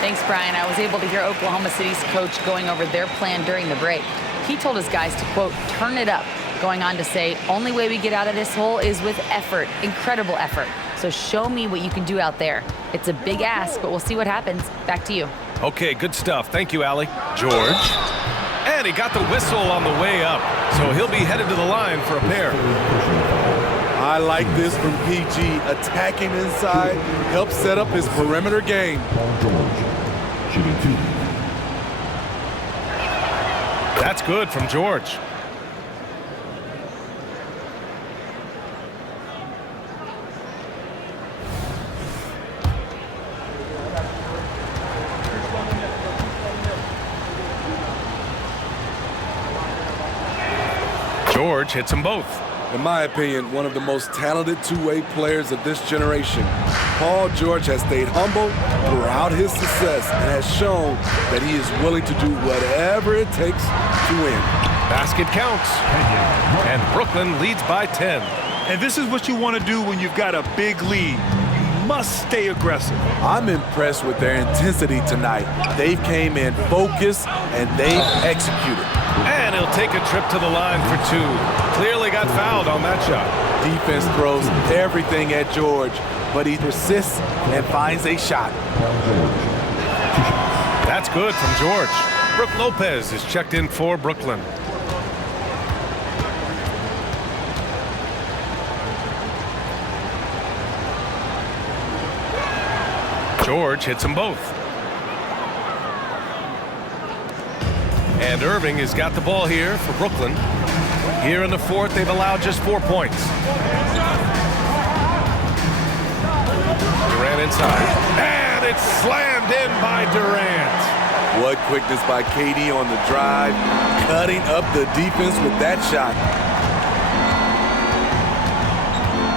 Thanks, Brian. I was able to hear Oklahoma City's coach going over their plan during the break. He told his guys to, quote, turn it up, going on to say, only way we get out of this hole is with effort, incredible effort. So show me what you can do out there. It's a big ask, but we'll see what happens. Back to you. Okay, good stuff. Thank you, Allie. George. And he got the whistle on the way up, so he'll be headed to the line for a pair. I like this from PG. Attacking inside, helps set up his perimeter game. Paul George, shooting 2. That's good from George. George hits them both. In my opinion, one of the most talented two-way players of this generation. Paul George has stayed humble throughout his success and has shown that he is willing to do whatever it takes to win. Basket counts. And Brooklyn leads by 10. And this is what you want to do when you've got a big lead. You must stay aggressive. I'm impressed with their intensity tonight. They've came in focused and they've executed. And he'll take a trip to the line for 2. Clearly got fouled on that shot. Defense throws everything at George, but he persists and finds a shot. That's good from George. Brook Lopez is checked in for Brooklyn. George hits them both. And Irving has got the ball here for Brooklyn. Here in the fourth, they've allowed just 4 points. Durant inside. And it's slammed in by Durant. What quickness by KD on the drive, cutting up the defense with that shot.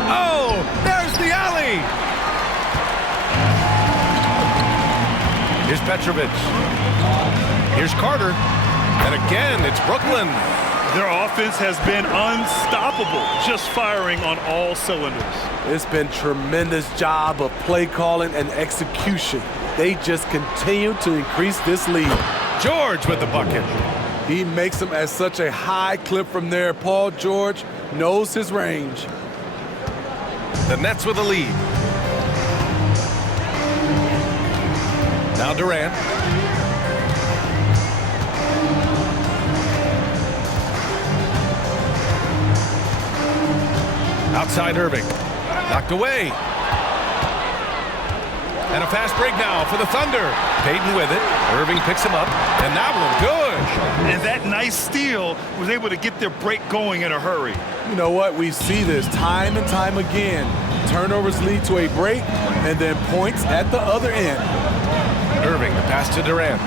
Oh, there's the alley. Here's Petrovic. Here's Carter. And again, it's Brooklyn. Their offense has been unstoppable, just firing on all cylinders. It's been tremendous job of play calling and execution. They just continue to increase this lead. George with the bucket. He makes them at such a high clip from there. Paul George knows his range. The Nets with a lead. Now Durant. Outside Irving. Knocked away. And a fast break now for the Thunder. Payton with it. Irving picks him up. And that one good. And that nice steal was able to get their break going in a hurry. You know what? We see this time and time again. Turnovers lead to a break and then points at the other end. Irving, the pass to Durant.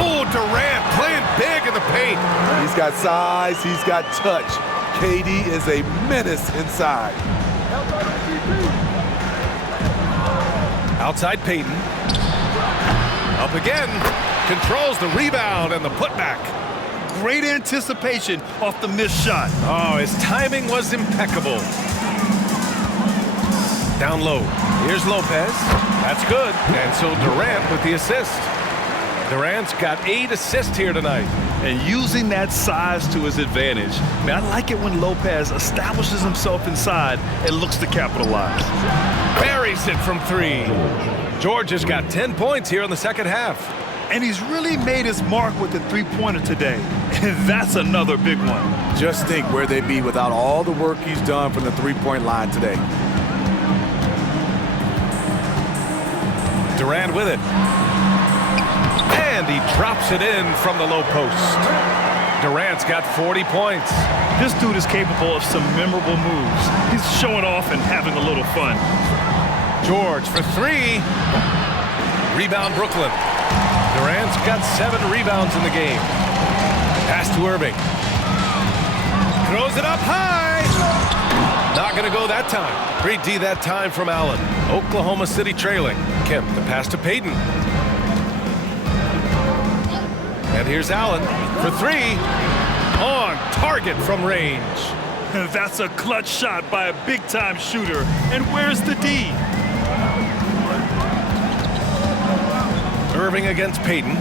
Oh, Durant playing big in the paint. He's got size. He's got touch. KD is a menace inside. Outside Payton. Up again. Controls the rebound and the putback. Great anticipation off the missed shot. Oh, his timing was impeccable. Down low. Here's Lopez. That's good. And so Durant with the assist. Durant's got 8 assists here tonight. And using that size to his advantage. I mean, I like it when Lopez establishes himself inside and looks to capitalize. Buries it from 3. George has got 10 points here in the second half. And he's really made his mark with the three-pointer today. And that's another big one. Just think where they'd be without all the work he's done from the three-point line today. Durant with it. And he drops it in from the low post. Durant's got 40 points. This dude is capable of some memorable moves. He's showing off and having a little fun. George for 3. Rebound Brooklyn. Durant's got 7 rebounds in the game. Pass to Irving. Throws it up high. Not going to go that time. Great D that time from Allen. Oklahoma City trailing. Kemp, the pass to Payton. And here's Allen for 3. On target from range. That's a clutch shot by a big-time shooter. And where's the D? Irving against Payton.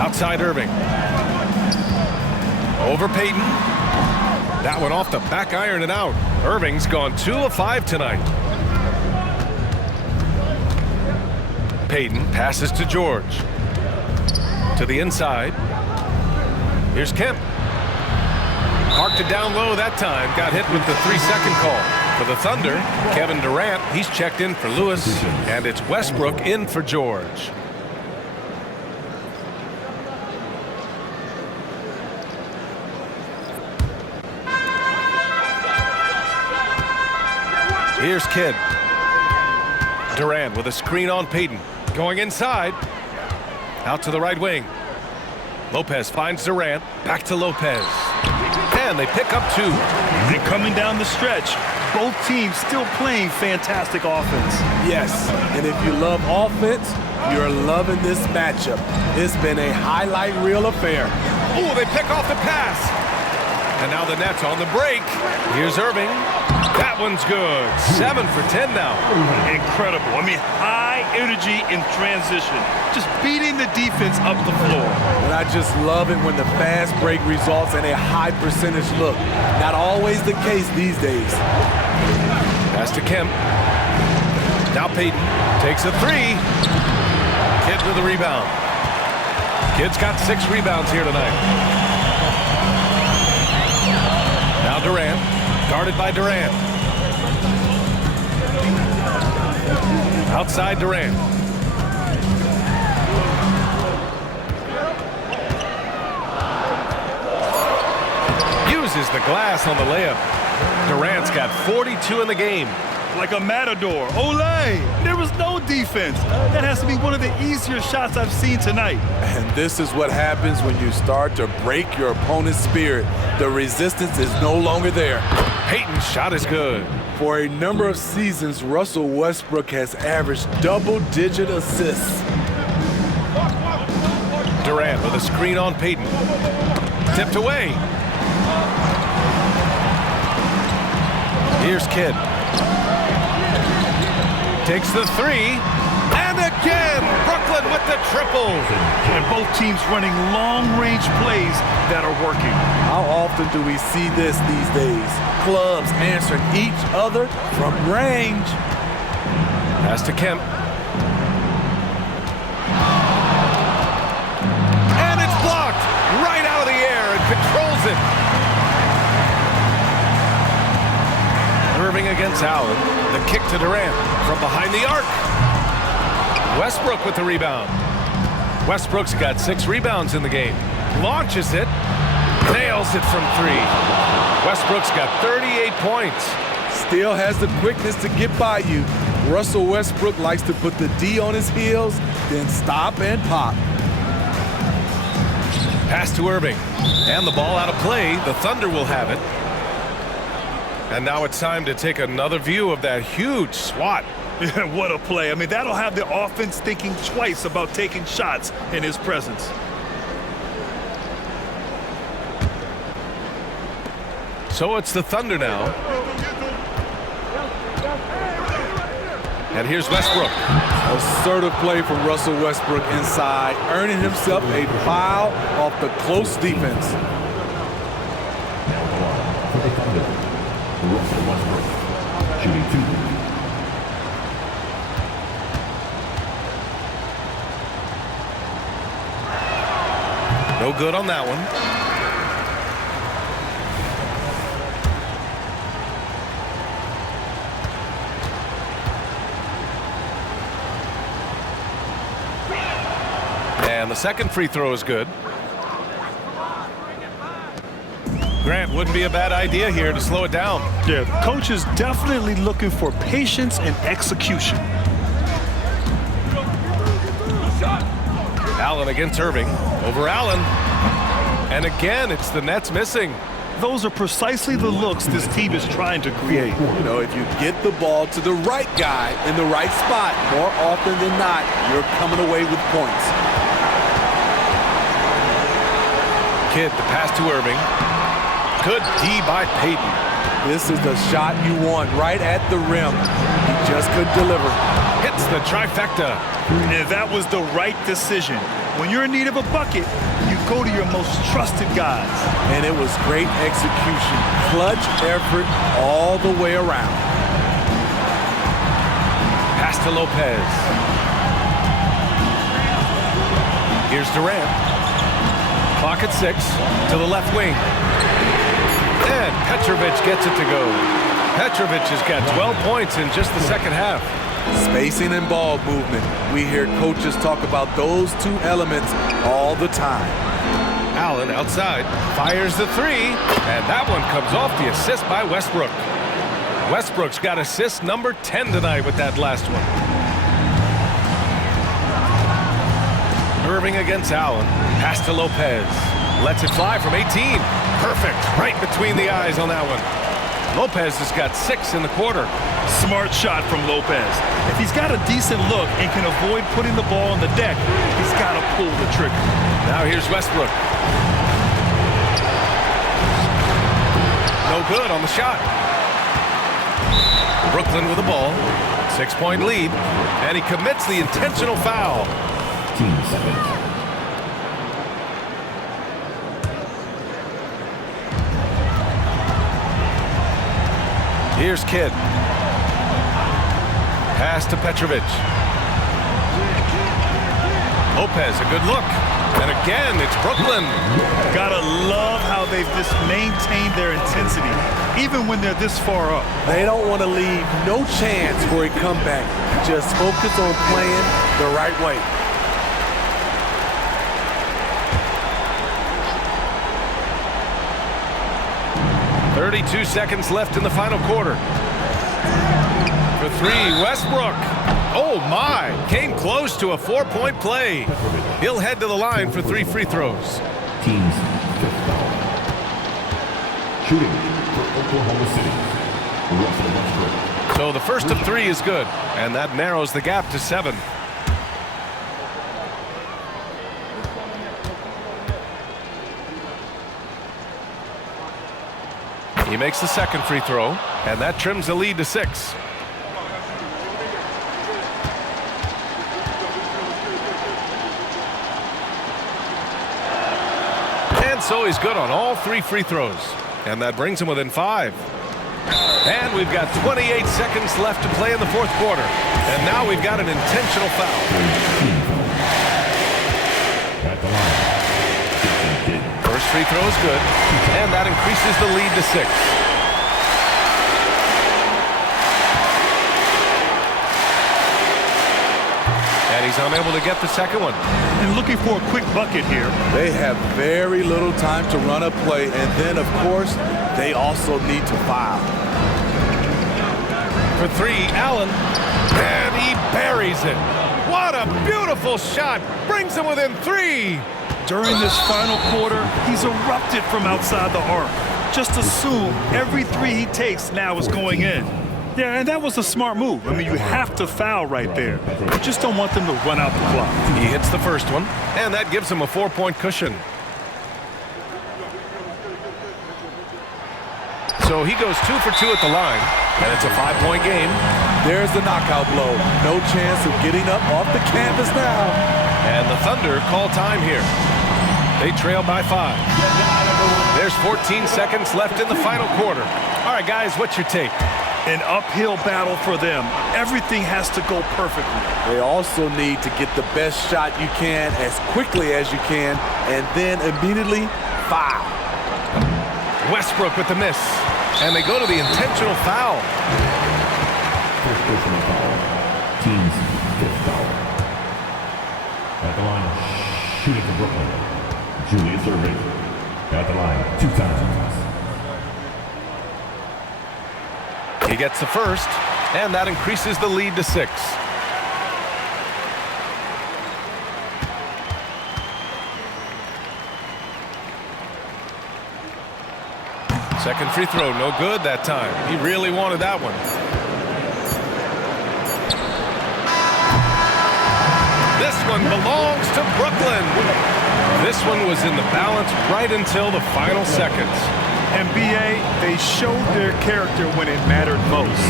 Outside Irving. Over Payton. That one off the back iron and out. Irving's gone 2 of 5 tonight. Payton passes to George. To the inside. Here's Kemp. Parked it down low that time. Got hit with the 3-second call. For the Thunder, Kevin Durant, he's checked in for Lewis. And it's Westbrook in for George. Here's Kidd. Durant with a screen on Payton. Going inside. Out to the right wing. Lopez finds Durant. Back to Lopez. And they pick up 2. And coming down the stretch, both teams still playing fantastic offense. Yes, and if you love offense, you're loving this matchup. It's been a highlight reel affair. Oh, they pick off the pass. And now the Nets on the break. Here's Irving. That one's good. 7 for 10 now. Incredible. I mean, high energy in transition. Just beating the defense up the floor. And I just love it when the fast break results in a high percentage look. Not always the case these days. Pass to Kemp. Now Payton takes a 3. Kidd with the rebound. Kidd's got 6 rebounds here tonight. Now Durant. Guarded by Durant. Outside Durant. Uses the glass on the layup. Durant's got 42 in the game. Like a matador. Olé! There was no defense. That has to be one of the easier shots I've seen tonight. And this is what happens when you start to break your opponent's spirit. The resistance is no longer there. Payton's shot is good. For a number of seasons, Russell Westbrook has averaged double-digit assists. Durant with a screen on Payton. Tipped away. Here's Kidd. Takes the three. And again, Brooklyn with the triple. And both teams running long-range plays that are working. How often do we see this these days? Clubs answering each other from range. Pass to Kemp. And it's blocked right out of the air and controls it. Irving against Allen. The kick to Durant from behind the arc. Westbrook with the rebound. Westbrook's got 6 rebounds in the game. Launches it. Nails it from 3. Westbrook's got 38 points. Still has the quickness to get by you. Russell Westbrook likes to put the D on his heels, then stop and pop. Pass to Irving. And the ball out of play. The Thunder will have it. And now it's time to take another view of that huge swat. Yeah, what a play. I mean, that'll have the offense thinking twice about taking shots in his presence. So it's the Thunder now. And here's Westbrook. Assertive play from Russell Westbrook inside, earning himself a foul off the close defense. For the Thunder, Russell Westbrook, shooting 2. No good on that one. And the second free throw is good. Grant, wouldn't be a bad idea here to slow it down. Yeah, coach is definitely looking for patience and execution. Allen against Irving. Over Allen. And again, it's the Nets missing. Those are precisely the looks this team is trying to create. You know, if you get the ball to the right guy in the right spot, more often than not, you're coming away with points. Kidd, the pass to Irving. Good D by Payton. This is the shot you want right at the rim. He just couldn't deliver. Hits the trifecta. And that was the right decision. When you're in need of a bucket, you go to your most trusted guys. And it was great execution. Clutch effort all the way around. Pass to Lopez. Here's Durant. Clock at 6 to the left wing. And Petrovic gets it to go. Petrovic has got 12 points in just the second half. Spacing and ball movement. We hear coaches talk about those 2 elements all the time. Allen outside, fires the 3, and that one comes off the assist by Westbrook. Westbrook's got assist number 10 tonight with that last one. Irving against Allen. Pass to Lopez. Lets it fly from 18. Perfect. Right between the eyes on that one. Lopez has got 6 in the quarter. Smart shot from Lopez. If he's got a decent look and can avoid putting the ball on the deck, he's got to pull the trigger. Now here's Westbrook. No good on the shot. Brooklyn with the ball. 6-point lead. And he commits the intentional foul. Team 7. Here's Kidd. Pass to Petrovic. Lopez, a good look. And again, it's Brooklyn. Gotta love how they've just maintained their intensity, even when they're this far up. They don't want to leave no chance for a comeback. Just focus on playing the right way. .32 seconds left in the final quarter. For 3, Westbrook. Oh my, came close to a 4-point play. He'll head to the line for 3 free throws. Team's 5th foul. Shooting for Oklahoma City, Russell Westbrook. So the first of 3 is good, and that narrows the gap to 7. He makes the second free throw. And that trims the lead to 6. And so he's good on all 3 free throws. And that brings him within 5. And we've got 28 seconds left to play in the 4th quarter. And now we've got an intentional foul. At the line. First free throw is good. And that increases the lead to 6. And he's unable to get the second one. And looking for a quick bucket here. They have very little time to run a play, and then, of course, they also need to foul. For 3, Allen. And he buries it. What a beautiful shot. Brings him within 3. During this final quarter, he's erupted from outside the arc. Just assume every 3 he takes now is going in. Yeah, and that was a smart move. I mean, you have to foul right there. You just don't want them to run out the clock. He hits the first one, and that gives him a 4-point cushion. So he goes 2 for 2 at the line, and it's a 5-point game. There's the knockout blow. No chance of getting up off the canvas now. And the Thunder call time here. They trail by 5. There's 14 seconds left in the final quarter. All right, guys, what's your take? An uphill battle for them. Everything has to go perfectly. They also need to get the best shot you can as quickly as you can, and then immediately foul. Westbrook with the miss. And they go to the intentional foul. First personal foul. Team's 5th foul. At the line, shooting for Brooklyn. Julius Irving. At the line, 2 times. He gets the first, and that increases the lead to 6. Second free throw, no good that time. He really wanted that one. This one belongs to Brooklyn. This one was in the balance right until the final seconds. NBA, they showed their character when it mattered most,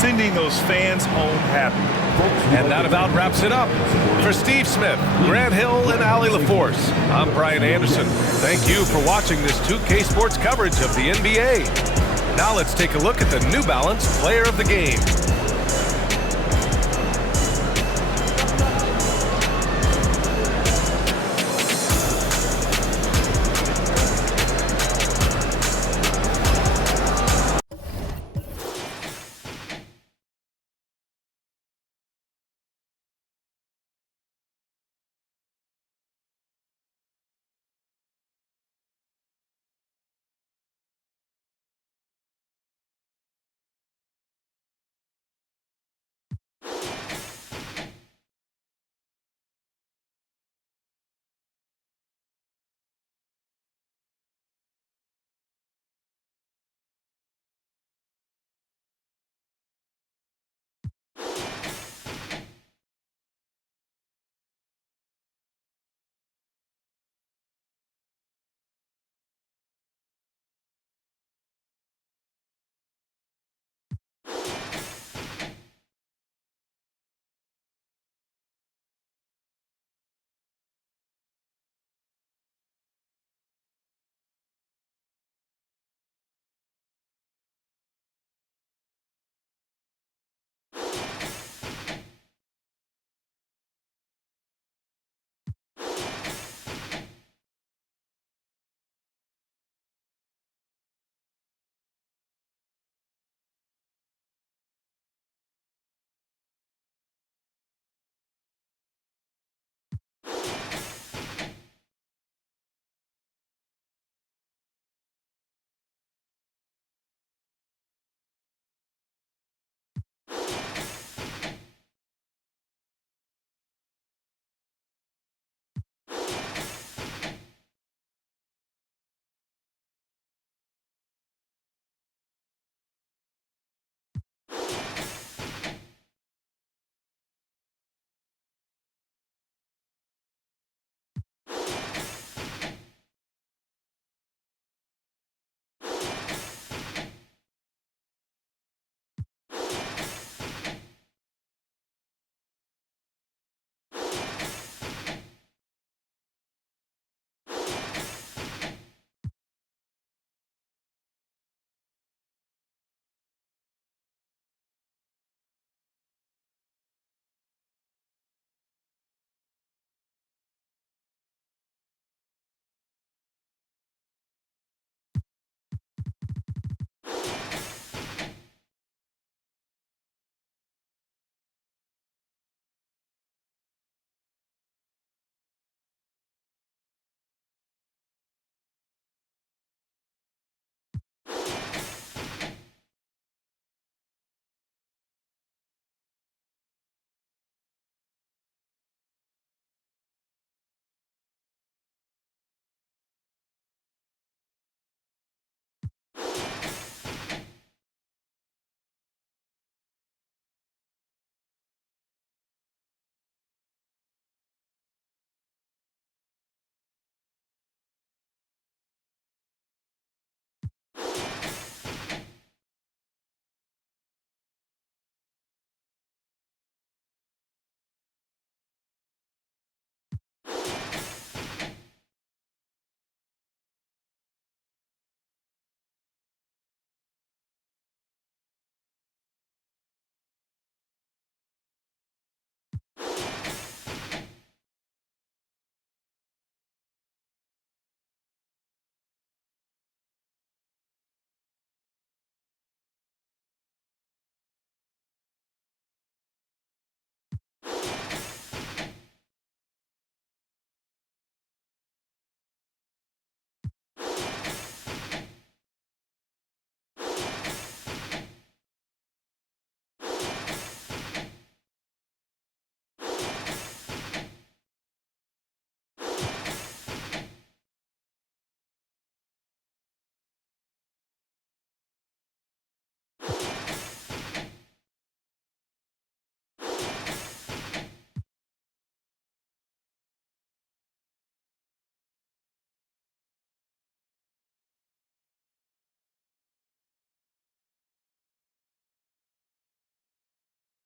sending those fans home happy. And that about wraps it up. For Steve Smith, Grant Hill, and Allie LaForce, I'm Brian Anderson. Thank you for watching this 2K Sports coverage of the NBA. Now let's take a look at the New Balance Player of the Game.